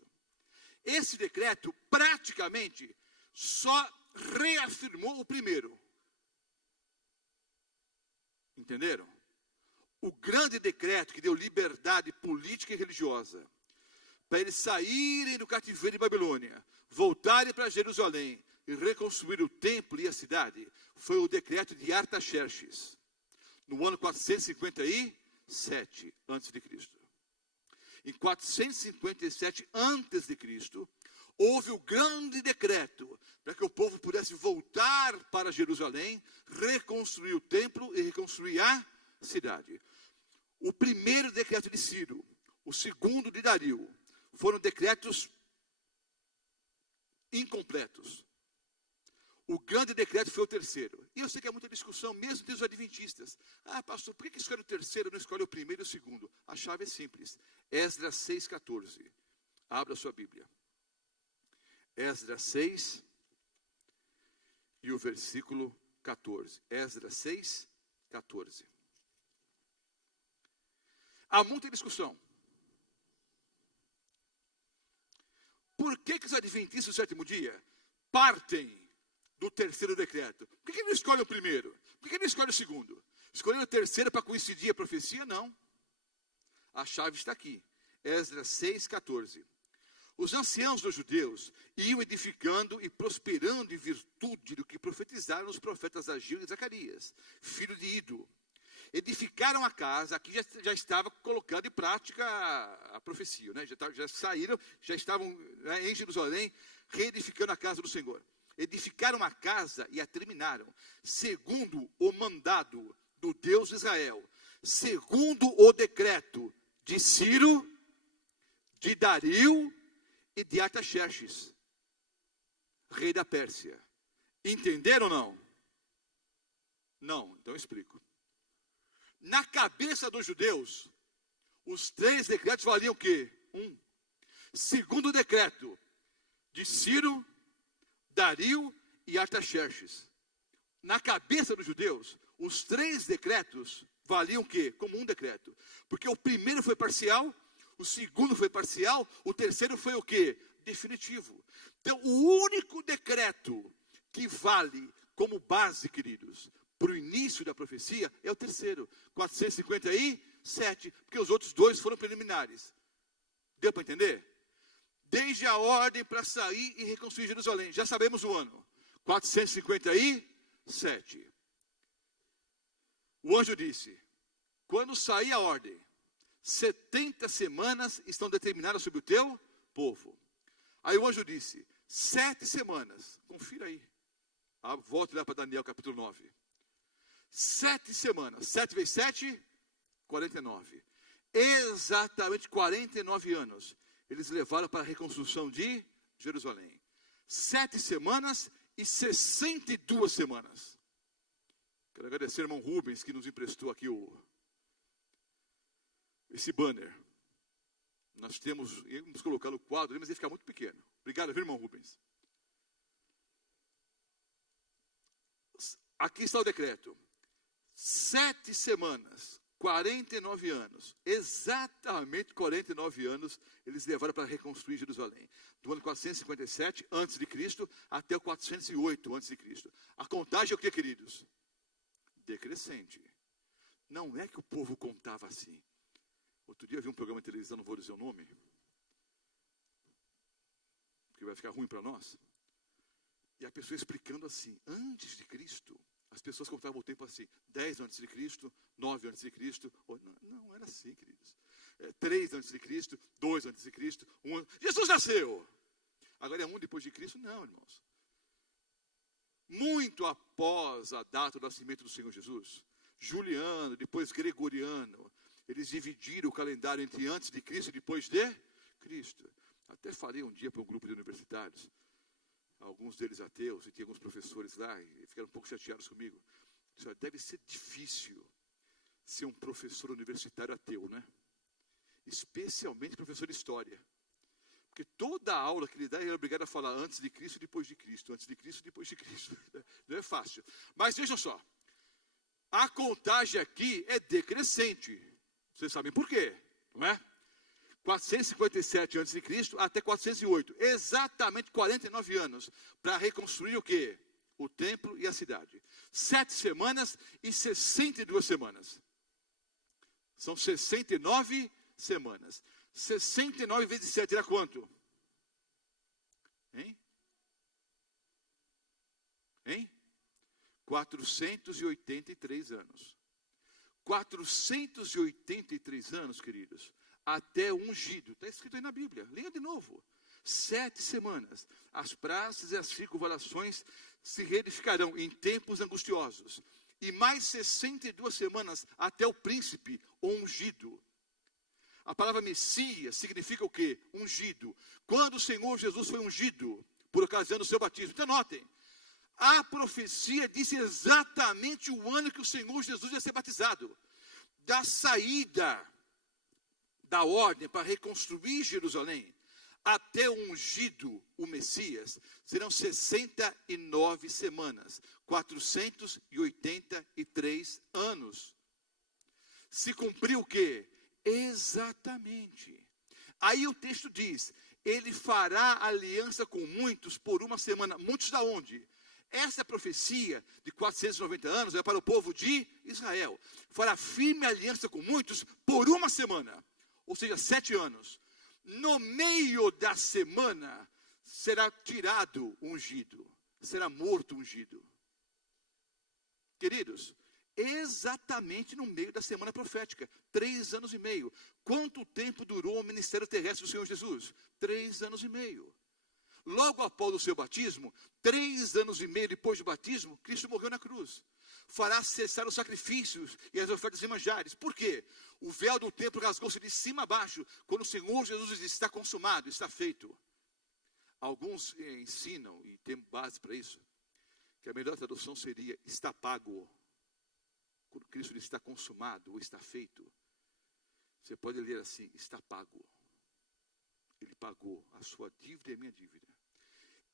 Esse decreto praticamente só reafirmou o primeiro. Entenderam? O grande decreto que deu liberdade política e religiosa para eles saírem do cativeiro de Babilônia, voltarem para Jerusalém e reconstruir o templo e a cidade, foi o decreto de Artaxerxes, no ano 457 a.C. Em 457 a.C., houve o grande decreto para que o povo pudesse voltar para Jerusalém, reconstruir o templo e reconstruir a cidade. O primeiro decreto de Ciro, o segundo de Dario, foram decretos incompletos. O grande decreto foi o terceiro. E eu sei que há muita discussão, mesmo entre os adventistas. Ah, pastor, por que escolhe o terceiro e não escolhe o primeiro e o segundo? A chave é simples. Esdras 6,14. Abra sua Bíblia. Esdras 6 e o versículo 14. Esdras 6, 14. Há muita discussão. Por que os adventistas do sétimo dia partem do terceiro decreto? Por que não escolhem o primeiro? Por que não escolhem o segundo? Escolheram o terceiro para coincidir a profecia? Não. A chave está aqui. Esdras 6, 14. Os anciãos dos judeus iam edificando e prosperando em virtude do que profetizaram os profetas Ageu e Zacarias, filho de Ido. Edificaram a casa, aqui já estava colocando em prática a profecia, né? Já saíram, já estavam, né, em Jerusalém, reedificando a casa do Senhor. Edificaram a casa e a terminaram, segundo o mandado do Deus de Israel, segundo o decreto de Ciro, de Dario e de Artaxerxes, rei da Pérsia. Entenderam ou não? Não, então eu explico. Na cabeça dos judeus, os 3 decretos valiam o quê? Segundo decreto de Ciro, Dario e Artaxerxes. Na cabeça dos judeus, os 3 decretos valiam o quê? Como um decreto. Porque o primeiro foi parcial, o segundo foi parcial, o terceiro foi o quê? Definitivo. Então, o único decreto que vale como base, queridos, para o início da profecia, é o terceiro, 457, porque os outros 2 foram preliminares. Deu para entender? Desde a ordem para sair e reconstruir Jerusalém. Já sabemos o ano. 457. O anjo disse, quando sair a ordem, 70 semanas estão determinadas sobre o teu povo. Aí o anjo disse, 7 semanas. Confira aí. Volta lá para Daniel capítulo 9. 7 semanas. 7 vezes 7, 49. Exatamente 49 anos. Eles levaram para a reconstrução de Jerusalém. 7 semanas e 62 semanas. Quero agradecer ao irmão Rubens, que nos emprestou aqui esse banner. Nós íamos colocar no quadro, mas ia ficar muito pequeno. Obrigado, viu, irmão Rubens? Aqui está o decreto. 7 semanas, 49 anos, exatamente 49 anos, eles levaram para reconstruir Jerusalém. Do ano 457 a.C. até o 408 a.C. A contagem é o que, queridos? Decrescente. Não é que o povo contava assim. Outro dia eu vi um programa de televisão, não vou dizer o nome, porque vai ficar ruim para nós. E a pessoa explicando assim, antes de Cristo, as pessoas contavam o tempo assim, 10 antes de Cristo, 9 antes de Cristo. Não era assim, queridos. 3 antes de Cristo, 2 antes de Cristo, 1. Jesus nasceu. Agora é 1 depois de Cristo? Não, irmãos. Muito após a data do nascimento do Senhor Jesus, Juliano, depois Gregoriano, eles dividiram o calendário entre antes de Cristo e depois de Cristo. Até falei um dia para um grupo de universitários, alguns deles ateus, e tinha alguns professores lá, e ficaram um pouco chateados comigo. Deve ser difícil ser um professor universitário ateu, né? Especialmente professor de história. Porque toda a aula que ele dá, ele é obrigado a falar antes de Cristo e depois de Cristo. Antes de Cristo e depois de Cristo. Não é fácil. Mas vejam só. A contagem aqui é decrescente. Vocês sabem por quê, não é? 457 a.C. até 408. Exatamente 49 anos. Para reconstruir o quê? O templo e a cidade. 7 semanas e 62 semanas. São 69 semanas. 69 vezes 7 era quanto? Hein? 483 anos. 483 anos, queridos, até o ungido. Está escrito aí na Bíblia. Leia de novo. 7 semanas. As praças e as circunvalações se reedificarão em tempos angustiosos. E mais 62 semanas até o príncipe ungido. A palavra Messias significa o quê? Ungido. Quando o Senhor Jesus foi ungido, por ocasião do seu batismo. Então notem, a profecia disse exatamente o ano que o Senhor Jesus ia ser batizado. Da saída da ordem para reconstruir Jerusalém, até o ungido, o Messias, serão 69 semanas, 483 anos. Se cumpriu o quê? Exatamente. Aí o texto diz, ele fará aliança com muitos por uma semana. Muitos da onde? Essa profecia de 490 anos é para o povo de Israel. Fará firme aliança com muitos por uma semana. Ou seja, 7 anos. No meio da semana, será tirado o ungido. Será morto o ungido. Queridos, exatamente no meio da semana profética. 3 anos e meio. Quanto tempo durou o ministério terrestre do Senhor Jesus? 3 anos e meio. Logo após o seu batismo, 3 anos e meio depois do batismo, Cristo morreu na cruz. Fará cessar os sacrifícios e as ofertas de manjares. Por quê? O véu do templo rasgou-se de cima a baixo, quando o Senhor Jesus disse, está consumado, está feito. Alguns ensinam, e tem base para isso, que a melhor tradução seria, está pago. quando Cristo diz está consumado ou está feito, você pode ler assim, está pago. Ele pagou a sua dívida e a minha dívida.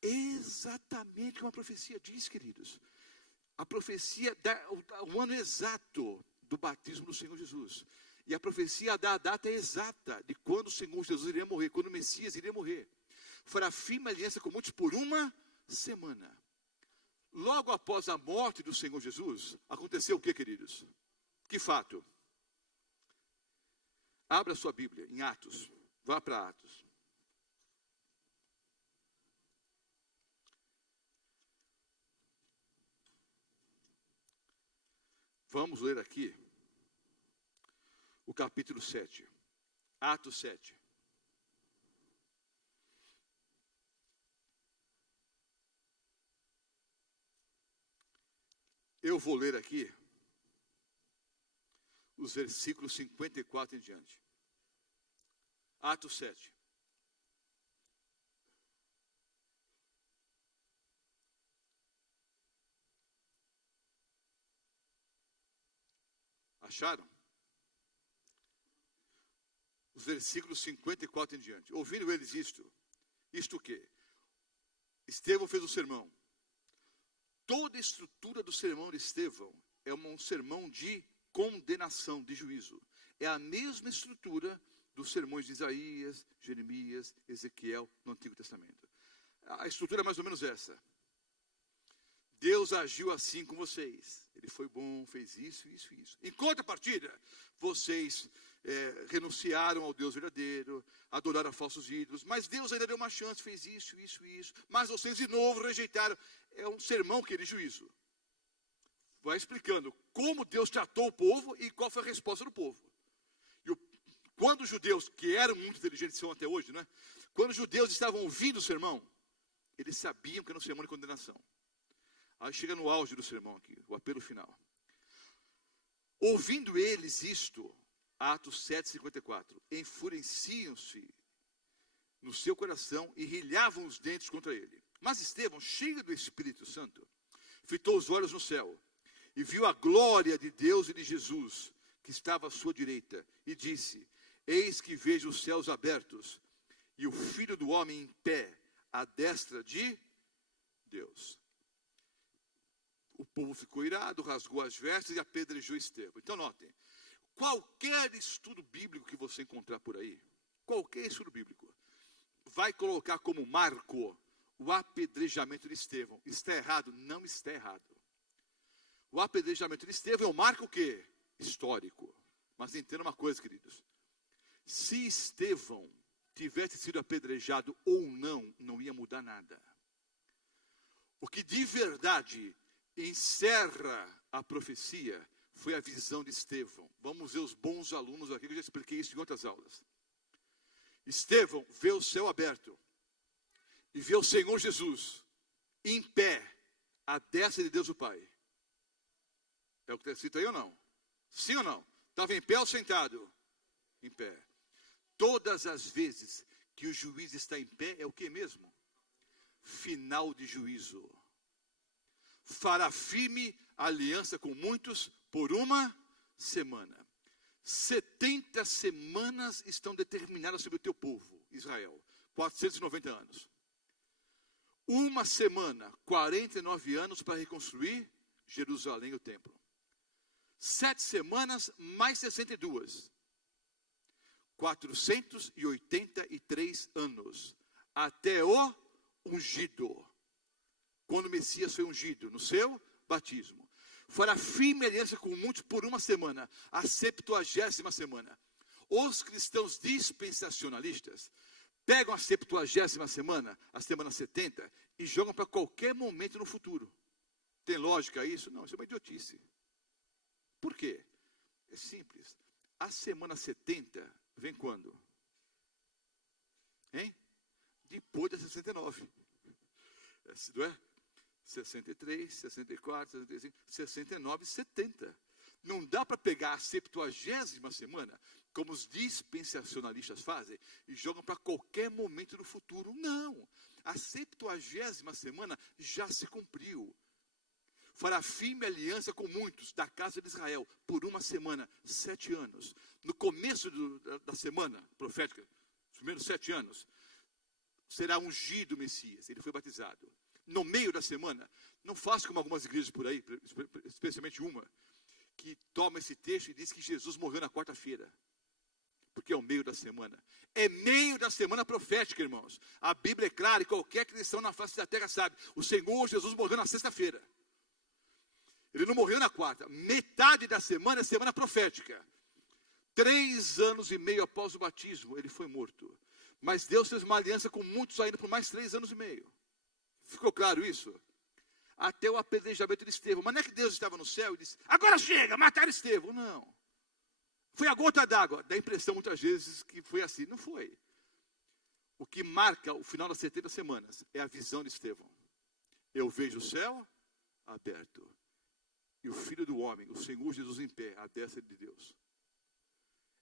Exatamente como a profecia diz, queridos. A profecia dá o ano exato do batismo do Senhor Jesus. E a profecia dá a data exata de quando o Senhor Jesus iria morrer, quando o Messias iria morrer. Fará firme aliança com muitos por uma semana. Logo após a morte do Senhor Jesus, aconteceu o que, queridos? Que fato? Abra sua Bíblia em Atos. Vá para Atos. Vamos ler aqui o capítulo 7. Atos 7. Eu vou ler aqui os versículos 54 em diante. Atos 7. Acharam? Os versículos 54 em diante. Ouvindo eles isto o quê? Estevão fez um sermão. Toda a estrutura do sermão de Estevão é um sermão de condenação, de juízo. É a mesma estrutura dos sermões de Isaías, Jeremias, Ezequiel no Antigo Testamento. A estrutura é mais ou menos essa. Deus agiu assim com vocês. Ele foi bom, fez isso, isso e isso. Em contrapartida, vocês renunciaram ao Deus verdadeiro, adoraram a falsos ídolos, mas Deus ainda deu uma chance, fez isso, isso e isso. Mas vocês de novo rejeitaram. É um sermão que é de juízo. Vai explicando como Deus tratou o povo e qual foi a resposta do povo. Quando os judeus, que eram muito inteligentes, são até hoje, né? Quando os judeus estavam ouvindo o sermão, eles sabiam que era um sermão de condenação. Aí chega no auge do sermão aqui, o apelo final. Ouvindo eles isto, Atos 7:54, enfureciam-se no seu coração e rilhavam os dentes contra ele. Mas Estevão, cheio do Espírito Santo, fitou os olhos no céu e viu a glória de Deus e de Jesus, que estava à sua direita, e disse: eis que vejo os céus abertos e o Filho do Homem em pé, à destra de Deus. O povo ficou irado, rasgou as vestes e apedrejou Estevão. Então notem, qualquer estudo bíblico que você encontrar por aí, qualquer estudo bíblico, vai colocar como marco o apedrejamento de Estevão. Está errado? Não está errado. O apedrejamento de Estevão é um marco o quê? Histórico. Mas entenda uma coisa, queridos. Se Estevão tivesse sido apedrejado ou não, não ia mudar nada. O que de verdade encerra a profecia foi a visão de Estevão. Vamos ver os bons alunos aqui, que eu já expliquei isso em outras aulas. Estevão vê o céu aberto e vê o Senhor Jesus em pé, à destra de Deus o Pai. É o que está escrito aí ou não? Sim ou não? Estava em pé ou sentado? Em pé. Todas as vezes que o juiz está em pé, é o que mesmo? Final de juízo. Fará firme aliança com muitos por uma semana. 70 semanas estão determinadas sobre o teu povo, Israel. 490 anos. Uma semana, 49 anos para reconstruir Jerusalém e o templo. 7 semanas, mais 62. 483 anos. Até o ungido. Quando o Messias foi ungido, no seu batismo. Fará firme aliança com muitos por uma semana, a 70ª semana. Os cristãos dispensacionalistas pegam a 70ª semana, a semana 70, e jogam para qualquer momento no futuro. Tem lógica isso? Não, isso é uma idiotice. Por quê? É simples. A semana 70 vem quando? Hein? Depois da 69. Não é? 63, 64, 65, 69, 70. Não dá para pegar a 70ª semana, como os dispensacionalistas fazem, e jogam para qualquer momento no futuro. Não. A 70ª semana já se cumpriu. fará firme aliança com muitos da casa de Israel por uma semana, 7 anos. No começo da semana profética, os primeiros 7 anos, será ungido o Messias, ele foi batizado. No meio da semana, não faça como algumas igrejas por aí, especialmente uma, que toma esse texto e diz que Jesus morreu na quarta-feira, porque é o meio da semana. É meio da semana profética, irmãos. A Bíblia é clara e qualquer cristão na face da terra sabe. O Senhor Jesus morreu na sexta-feira. Ele não morreu na quarta. Metade da semana é semana profética. 3 anos e meio após o batismo, ele foi morto. Mas Deus fez uma aliança com muitos ainda por mais 3 anos e meio. Ficou claro isso? Até o apedrejamento de Estevão. Mas não é que Deus estava no céu e disse, agora chega, mataram Estevão. Não. Foi a gota d'água. Dá a impressão muitas vezes que foi assim. Não foi. O que marca o final das 70 semanas é a visão de Estevão. Eu vejo o céu aberto. E o Filho do Homem, o Senhor Jesus em pé, à destra de Deus.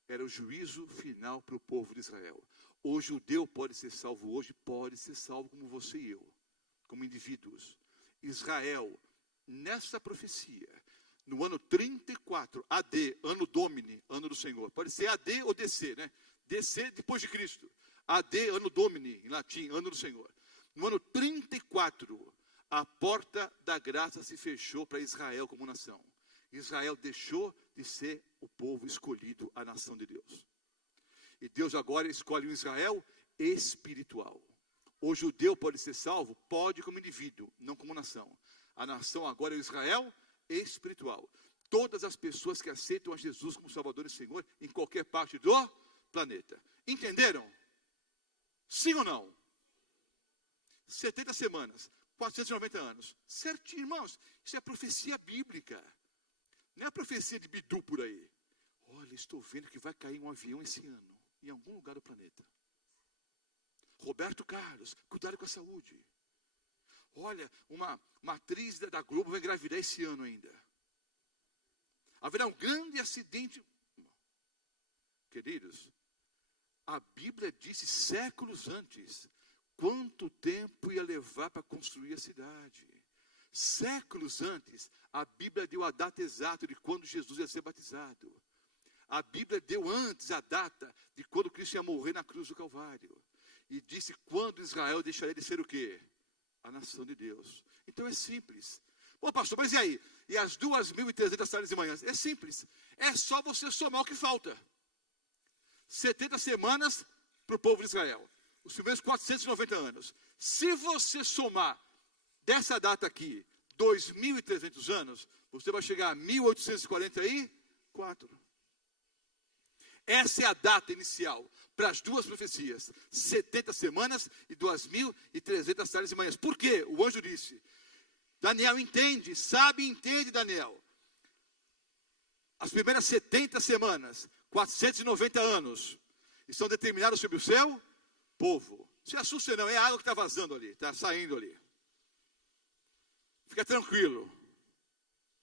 Era o juízo final para o povo de Israel. O judeu pode ser salvo hoje, pode ser salvo como você e eu, como indivíduos. Israel, nessa profecia, no ano 34, AD, ano Domini, ano do Senhor. Pode ser AD ou DC, né? DC depois de Cristo. AD, ano Domini, em latim, ano do Senhor. No ano 34, a porta da graça se fechou para Israel como nação. Israel deixou de ser o povo escolhido, a nação de Deus. E Deus agora escolhe um Israel espiritual. O judeu pode ser salvo? Pode como indivíduo, não como nação. A nação agora é o Israel espiritual. Todas as pessoas que aceitam a Jesus como Salvador e Senhor em qualquer parte do planeta. Entenderam? Sim ou não? 70 semanas, 490 anos. Certinho, irmãos. Isso é profecia bíblica. Não é a profecia de Bidu por aí. Olha, estou vendo que vai cair um avião esse ano, em algum lugar do planeta. Roberto Carlos, cuidado com a saúde. Olha, uma atriz da Globo vai engravidar esse ano ainda. Haverá um grande acidente. Queridos, a Bíblia disse séculos antes quanto tempo ia levar para construir a cidade. Séculos antes, a Bíblia deu a data exata de quando Jesus ia ser batizado. A Bíblia deu antes a data de quando Cristo ia morrer na cruz do Calvário. E disse quando Israel deixaria de ser o quê? A nação de Deus. Então é simples. Pô, pastor, mas e aí? E as 2.300 tardes e manhãs? É simples. É só você somar o que falta. 70 semanas para o povo de Israel. Os primeiros 490 anos. Se você somar dessa data aqui, 2.300 anos, você vai chegar a 1844. Essa é a data inicial para as duas profecias. 70 semanas e 2.300 tardes e manhãs. Por quê? O anjo disse. Daniel entende, sabe e entende, Daniel. As primeiras 70 semanas, 490 anos, estão determinados sobre o seu povo. Se assusta não, é a água que está vazando ali, está saindo ali. Fica tranquilo.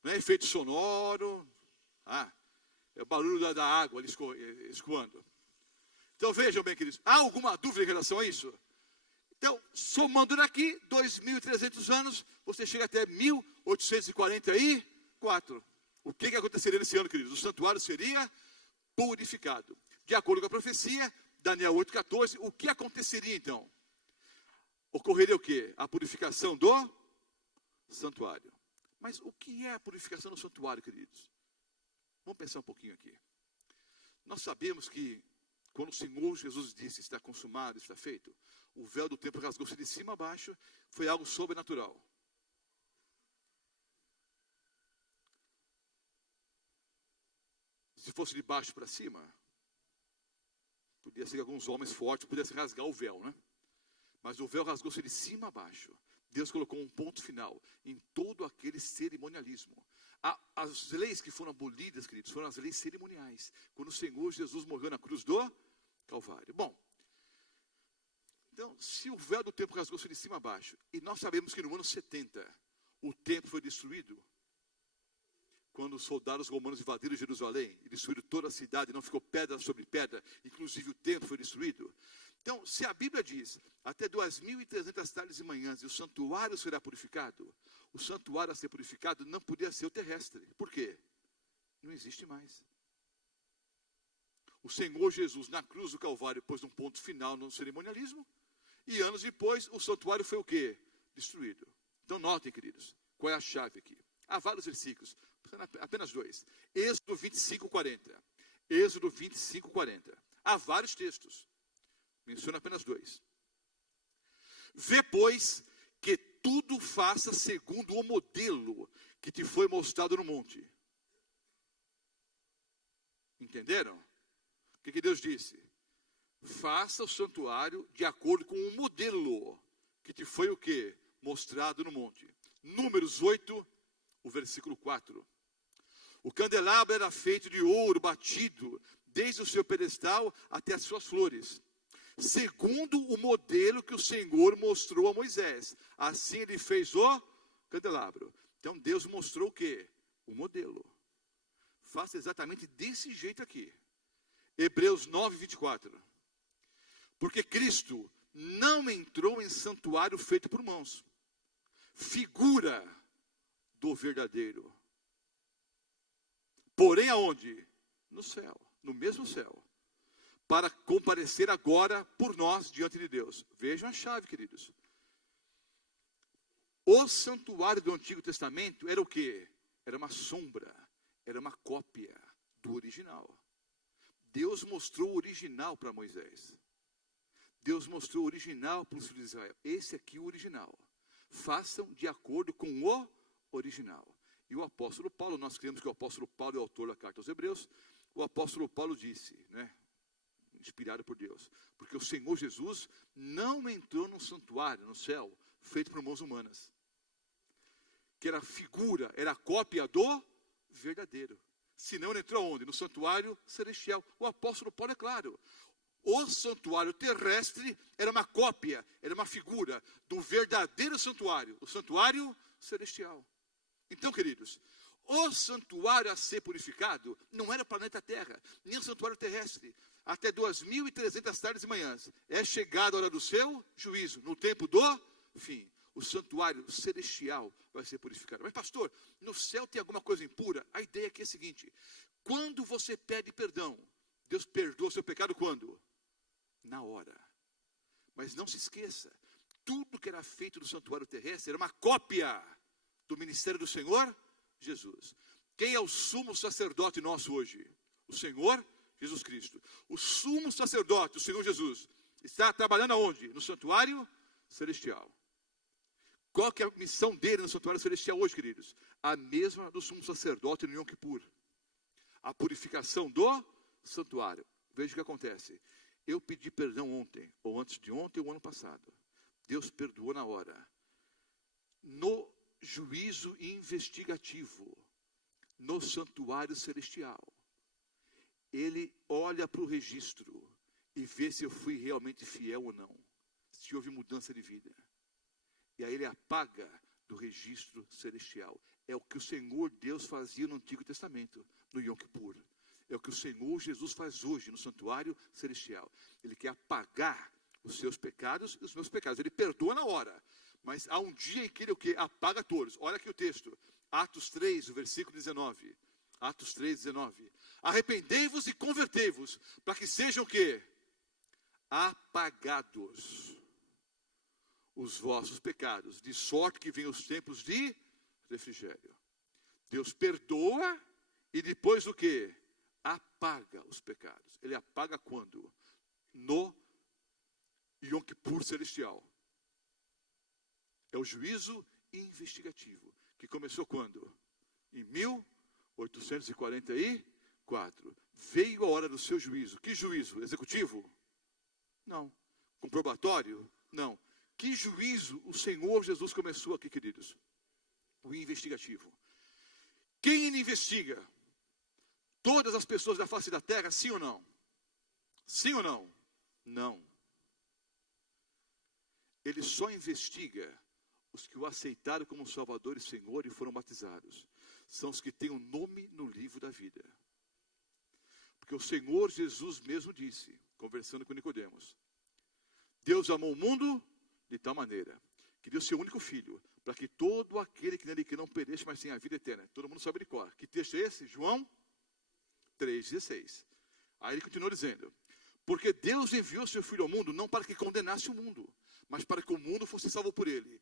Não é efeito sonoro. É o barulho da água ali escoando. Então vejam bem, queridos. Há alguma dúvida em relação a isso? Então, somando daqui, 2.300 anos, você chega até 1844. O que aconteceria nesse ano, queridos? O santuário seria purificado. De acordo com a profecia, Daniel 8,14, o que aconteceria então? Ocorreria o quê? A purificação do santuário. Mas o que é a purificação do santuário, queridos? Vamos pensar um pouquinho aqui. Nós sabemos que quando o Senhor Jesus disse, está consumado, está feito, o véu do templo rasgou-se de cima a baixo, foi algo sobrenatural. Se fosse de baixo para cima, podia ser que alguns homens fortes pudessem rasgar o véu, né? Mas o véu rasgou-se de cima a baixo. Deus colocou um ponto final em todo aquele cerimonialismo. As leis que foram abolidas, queridos, foram as leis cerimoniais. Quando o Senhor Jesus morreu na cruz do Calvário. Bom, então, se o véu do templo rasgou-se de cima a baixo, e nós sabemos que no ano 70, o templo foi destruído, quando os soldados romanos invadiram Jerusalém, e destruíram toda a cidade, não ficou pedra sobre pedra, inclusive o templo foi destruído. Então, se a Bíblia diz, até 2.300 tardes e manhãs, e o santuário será purificado, o santuário a ser purificado não podia ser o terrestre. Por quê? Não existe mais. O Senhor Jesus, na cruz do Calvário, pôs um ponto final no cerimonialismo, e anos depois, o santuário foi o quê? Destruído. Então, notem, queridos, qual é a chave aqui? Há vários versículos, apenas dois. Êxodo 25, 40. Êxodo 25, 40. Há vários textos. Menciono apenas dois. Vê, pois, que tudo faça segundo o modelo que te foi mostrado no monte. Entenderam? O que Deus disse? Faça o santuário de acordo com o modelo que te foi o quê? Mostrado no monte. Números 8, o versículo 4. O candelabro era feito de ouro batido, desde o seu pedestal até as suas flores, segundo o modelo que o Senhor mostrou a Moisés. Assim ele fez o candelabro. Então Deus mostrou o quê? O modelo. Faça exatamente desse jeito aqui. Hebreus 9, 24. Porque Cristo não entrou em santuário feito por mãos, figura do verdadeiro. Porém aonde? No céu, no mesmo céu, para comparecer agora por nós diante de Deus. Vejam a chave, queridos. O santuário do Antigo Testamento era o quê? Era uma sombra, era uma cópia do original. Deus mostrou o original para Moisés. Deus mostrou o original para os filhos de Israel. Esse aqui é o original. Façam de acordo com o original. E o apóstolo Paulo, nós cremos que o apóstolo Paulo é o autor da carta aos Hebreus. O apóstolo Paulo disse, inspirado por Deus, porque o Senhor Jesus não entrou num santuário no céu, feito por mãos humanas, que era figura, era cópia do verdadeiro. Senão ele entrou onde? No santuário celestial. O apóstolo Paulo é claro. O santuário terrestre era uma cópia, era uma figura do verdadeiro santuário, o santuário celestial. Então, queridos, o santuário a ser purificado não era o planeta Terra, nem o santuário terrestre. Até 2.300 tardes e manhãs é chegada a hora do seu juízo, no tempo do fim. O santuário celestial vai ser purificado. Mas pastor, no céu tem alguma coisa impura? A ideia aqui é a seguinte: quando você pede perdão, Deus perdoa o seu pecado quando? Na hora. Mas não se esqueça, tudo que era feito no santuário terrestre era uma cópia do ministério do Senhor Jesus. Quem é o sumo sacerdote nosso hoje? O Senhor Jesus Cristo. O sumo sacerdote, o Senhor Jesus, está trabalhando aonde? No santuário celestial. Qual que é a missão dele no santuário celestial hoje, queridos? A mesma do sumo sacerdote no Yom Kippur. A purificação do santuário. Veja o que acontece. Eu pedi perdão ontem, ou antes de ontem, ou ano passado. Deus perdoou na hora. No juízo investigativo, no santuário celestial, ele olha para o registro e vê se eu fui realmente fiel ou não, se houve mudança de vida. E aí ele apaga do registro celestial. É o que o Senhor Deus fazia no Antigo Testamento, no Yom Kippur. É o que o Senhor Jesus faz hoje no santuário celestial. Ele quer apagar os seus pecados e os meus pecados. Ele perdoa na hora. Mas há um dia em que ele o quê? Apaga todos. Olha aqui o texto. Atos 3, o versículo 19. Atos 3, 19. Arrependei-vos e convertei-vos, para que sejam o quê? Apagados os vossos pecados, de sorte que venham os tempos de refrigério. Deus perdoa e depois o quê? Apaga os pecados. Ele apaga quando? No Yom Kippur celestial. É o juízo investigativo, que começou quando? Em 1844. Veio a hora do seu juízo. Que juízo? Executivo? Não. Comprobatório? Não. Que juízo o Senhor Jesus começou aqui, queridos? O investigativo. Quem ele investiga? Todas as pessoas da face da terra, sim ou não? Sim ou não? Não. Ele só investiga os que o aceitaram como Salvador e Senhor e foram batizados. São os que têm o nome no livro da vida. Porque o Senhor Jesus mesmo disse, conversando com Nicodemos: Deus amou o mundo de tal maneira que deu seu único filho, para que todo aquele que nele crê não pereça, mas tenha a vida eterna. Todo mundo sabe de cor. Que texto é esse? João 3,16. Aí ele continuou dizendo: porque Deus enviou seu Filho ao mundo, não para que condenasse o mundo, mas para que o mundo fosse salvo por ele.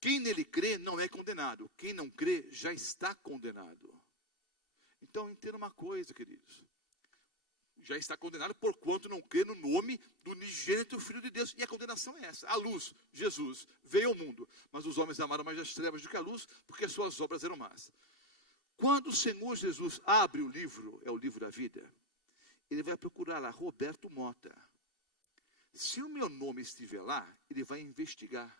Quem nele crê não é condenado. Quem não crê já está condenado. Então entenda uma coisa, queridos. Já está condenado porquanto não crê no nome do unigênito Filho de Deus. E a condenação é essa. A luz, Jesus, veio ao mundo, mas os homens amaram mais as trevas do que a luz, porque as suas obras eram más. Quando o Senhor Jesus abre o livro, é o livro da vida, ele vai procurar lá, Roberto Mota. Se o meu nome estiver lá, ele vai investigar.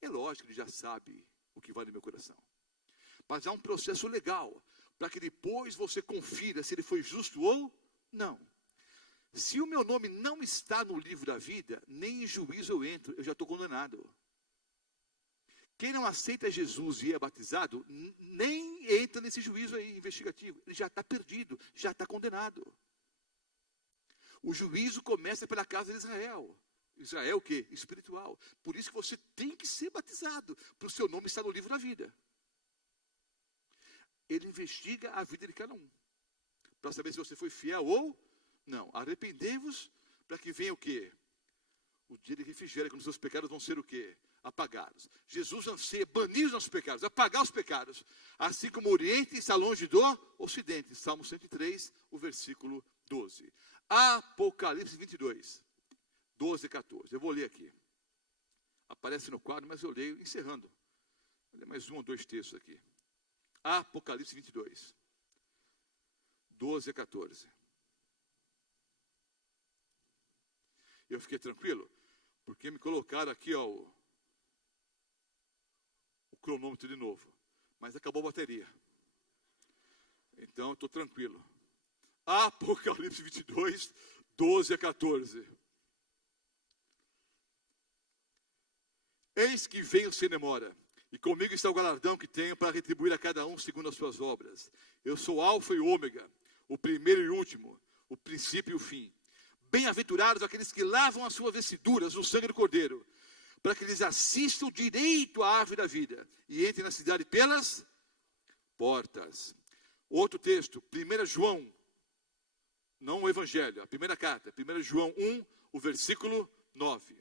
É lógico que ele já sabe o que vai no meu coração. Mas há um processo legal, para que depois você confira se ele foi justo ou não. Se o meu nome não está no livro da vida, nem em juízo eu entro, eu já estou condenado. Quem não aceita Jesus e é batizado, nem entra nesse juízo aí investigativo. Ele já está perdido, já está condenado. O juízo começa pela casa de Israel. Israel o quê? Espiritual. Por isso que você tem que ser batizado, para o seu nome estar no livro da vida. Ele investiga a vida de cada um, para saber se você foi fiel ou não. Arrependei-vos, para que venha o quê? O dia de refrigério, quando os seus pecados vão ser o quê? Apagados. Jesus anseia banir os nossos pecados, apagar os pecados, assim como o Oriente está longe do Ocidente. Salmo 103, o versículo 12. Apocalipse 22, 12 e 14. Eu vou ler aqui. Aparece no quadro, mas eu leio encerrando. Vou ler mais um ou dois textos aqui. Apocalipse 22, 12 e 14. Eu fiquei tranquilo, porque me colocaram aqui ó, o cronômetro de novo. Mas acabou a bateria. Então, eu estou tranquilo. Apocalipse 22, 12 a 14. Eis que venho sem demora, e comigo está o galardão que tenho para retribuir a cada um segundo as suas obras. Eu sou Alfa e Ômega, o primeiro e o último, o princípio e o fim. Bem-aventurados aqueles que lavam as suas vestiduras no sangue do Cordeiro, para que lhes assistam direito à árvore da vida, e entrem na cidade pelas portas. Outro texto, 1 João, não o Evangelho, a primeira carta, 1 João 1, o versículo 9.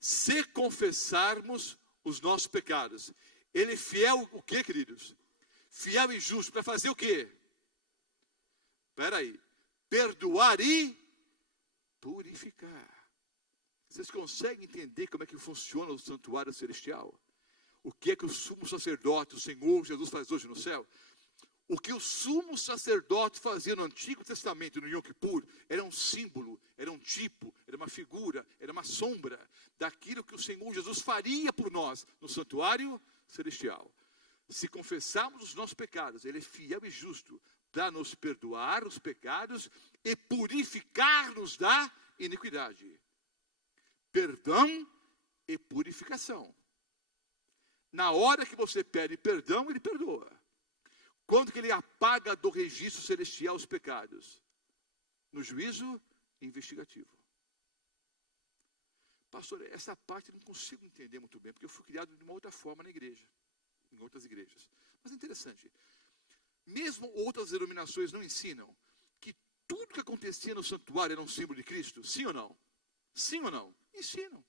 Se confessarmos os nossos pecados, ele é fiel, o que, queridos? Fiel e justo, para fazer o quê? Espera aí, perdoar e purificar. Vocês conseguem entender como é que funciona o santuário celestial? O que é que o sumo sacerdote, o Senhor Jesus, faz hoje no céu? O que o sumo sacerdote fazia no Antigo Testamento, no Yom Kippur, era um símbolo, era um tipo, era uma figura, era uma sombra daquilo que o Senhor Jesus faria por nós no santuário celestial. Se confessarmos os nossos pecados, ele é fiel e justo para nos perdoar os pecados e purificar-nos da iniquidade. Perdão e purificação. Na hora que você pede perdão, ele perdoa. Quando que ele apaga do registro celestial os pecados? No juízo investigativo. Pastor, essa parte eu não consigo entender muito bem, porque eu fui criado de uma outra forma na igreja, em outras igrejas. Mas é interessante. Mesmo outras denominações não ensinam que tudo que acontecia no santuário era um símbolo de Cristo? Sim ou não? Sim ou não? Ensinam.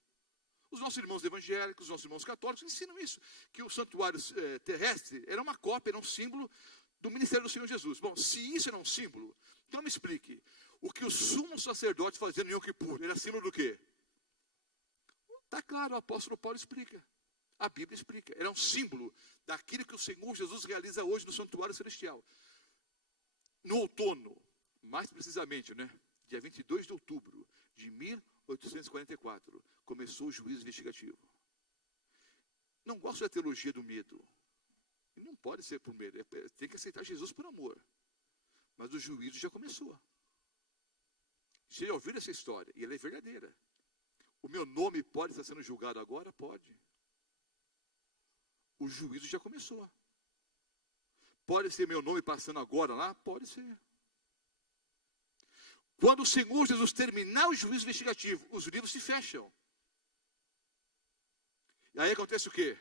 Os nossos irmãos evangélicos, os nossos irmãos católicos ensinam isso, que o santuário terrestre era uma cópia, era um símbolo do ministério do Senhor Jesus. Bom, se isso era um símbolo, então me explique, o que o sumo sacerdote fazia no Yom Kippur era símbolo do quê? Está claro, o apóstolo Paulo explica, a Bíblia explica, era um símbolo daquilo que o Senhor Jesus realiza hoje no santuário celestial. No outono, mais precisamente, dia 22 de outubro de 1844, começou o juízo investigativo. Não gosto da teologia do medo. E não pode ser por medo, tem que aceitar Jesus por amor. Mas o juízo já começou. Vocês já ouviram essa história, e ela é verdadeira. O meu nome pode estar sendo julgado agora? Pode. O juízo já começou. Pode ser meu nome passando agora lá? Pode ser. Quando o Senhor Jesus terminar o juízo investigativo, os livros se fecham. E aí acontece o quê?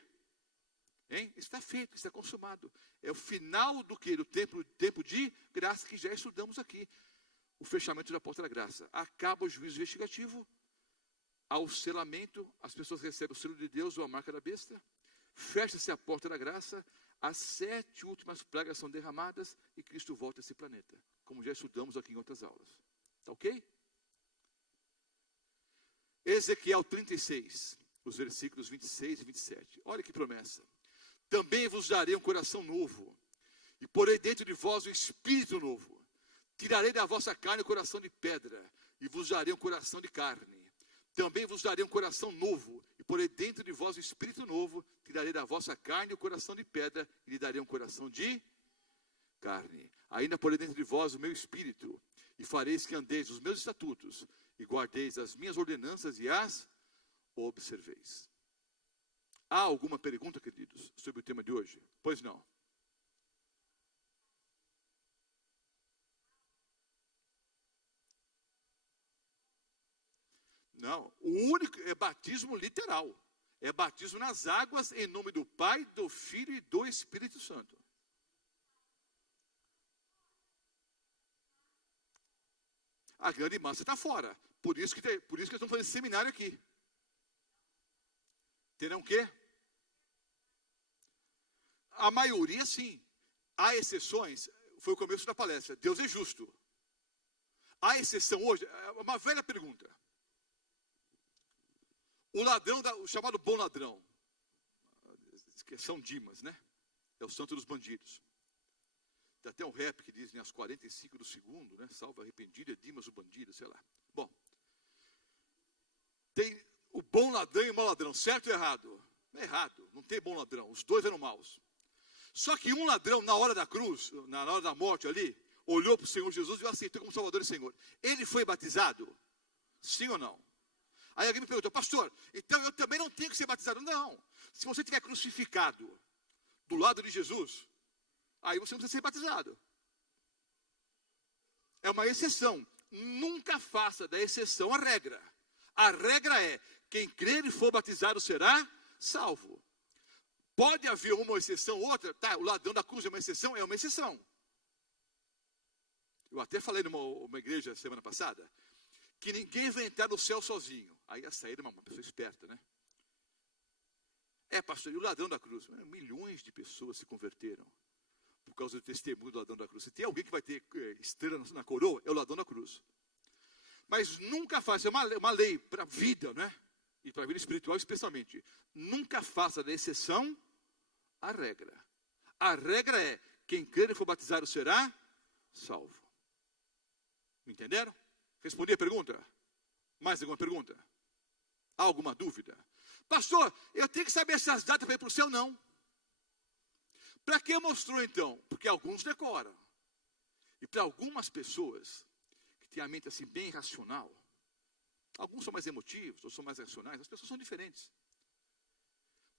Hein? Está feito, está consumado. É o final do quê? Do tempo de graça que já estudamos aqui. O fechamento da porta da graça. Acaba o juízo investigativo. Ao selamento, as pessoas recebem o selo de Deus ou a marca da besta. Fecha-se a porta da graça. As 7 últimas pragas são derramadas e Cristo volta a esse planeta. Como já estudamos aqui em outras aulas. Tá ok? Ezequiel 36, os versículos 26 e 27. Olha que promessa. Também vos darei um coração novo, e porei dentro de vós um espírito novo. Tirarei da vossa carne o coração de pedra, e vos darei um coração de carne. Também vos darei um coração novo, e porei dentro de vós um espírito novo. Tirarei da vossa carne o coração de pedra, e lhe darei um coração de carne. Ainda porei dentro de vós o meu espírito, e fareis que andeis os meus estatutos, e guardeis as minhas ordenanças e as observeis. Há alguma pergunta, queridos, sobre o tema de hoje? Pois não. Não, o único é batismo literal. É batismo nas águas em nome do Pai, do Filho e do Espírito Santo. A grande massa está fora. Por isso que estamos fazendo esse seminário aqui. Terão o quê? A maioria, sim. Há exceções. Foi o começo da palestra. Deus é justo. Há exceção hoje? É uma velha pergunta. O ladrão, o chamado bom ladrão, que é São Dimas, né? É o santo dos bandidos. Tem até um rap que diz, né, às 45 do segundo, né? Salve arrependido, é Dimas o bandido, sei lá. Bom, tem o bom ladrão e o mau ladrão, certo ou errado? É errado, não tem bom ladrão, os dois eram maus. Só que um ladrão, na hora da cruz, na hora da morte ali, olhou para o Senhor Jesus e o aceitou como Salvador e Senhor. Ele foi batizado? Sim ou não? Aí alguém me perguntou, pastor, então eu também não tenho que ser batizado? Não. Se você estiver crucificado do lado de Jesus, aí você não precisa ser batizado. É uma exceção. Nunca faça da exceção a regra. A regra é, quem crer e for batizado será salvo. Pode haver uma exceção ou outra, tá, o ladrão da cruz é uma exceção? É uma exceção. Eu até falei numa igreja semana passada, que ninguém vai entrar no céu sozinho. Aí a saída é uma pessoa esperta, né? Pastor, e o ladrão da cruz? Milhões de pessoas se converteram por causa do testemunho do ladrão da cruz. Se tem alguém que vai ter estrela na coroa, é o ladrão da cruz. Mas nunca faça, é uma lei para a vida, né? E para a vida espiritual especialmente. Nunca faça da exceção a regra. A regra é, quem crer e for batizado será salvo. Me entenderam? Respondi a pergunta? Mais alguma pergunta? Há alguma dúvida? Pastor, eu tenho que saber essas datas para ir para o céu? Não. Para que mostrou então? Porque alguns decoram. E para algumas pessoas que têm a mente assim bem racional, alguns são mais emotivos, outros são mais racionais, as pessoas são diferentes.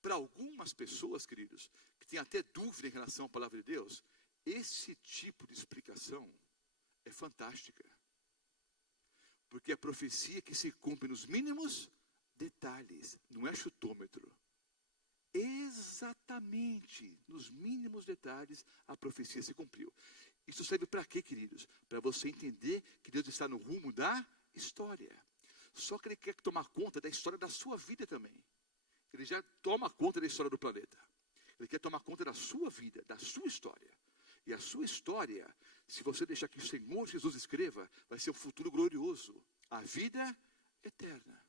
Para algumas pessoas, queridos, que têm até dúvida em relação à palavra de Deus, esse tipo de explicação é fantástica. Porque a profecia que se cumpre nos mínimos detalhes, não é chutômetro. Exatamente, nos mínimos detalhes, a profecia se cumpriu. Isso serve para quê, queridos? Para você entender que Deus está no rumo da história. Só que Ele quer tomar conta da história da sua vida também. Ele já toma conta da história do planeta. Ele quer tomar conta da sua vida, da sua história. E a sua história, se você deixar que o Senhor Jesus escreva, vai ser um futuro glorioso. A vida eterna.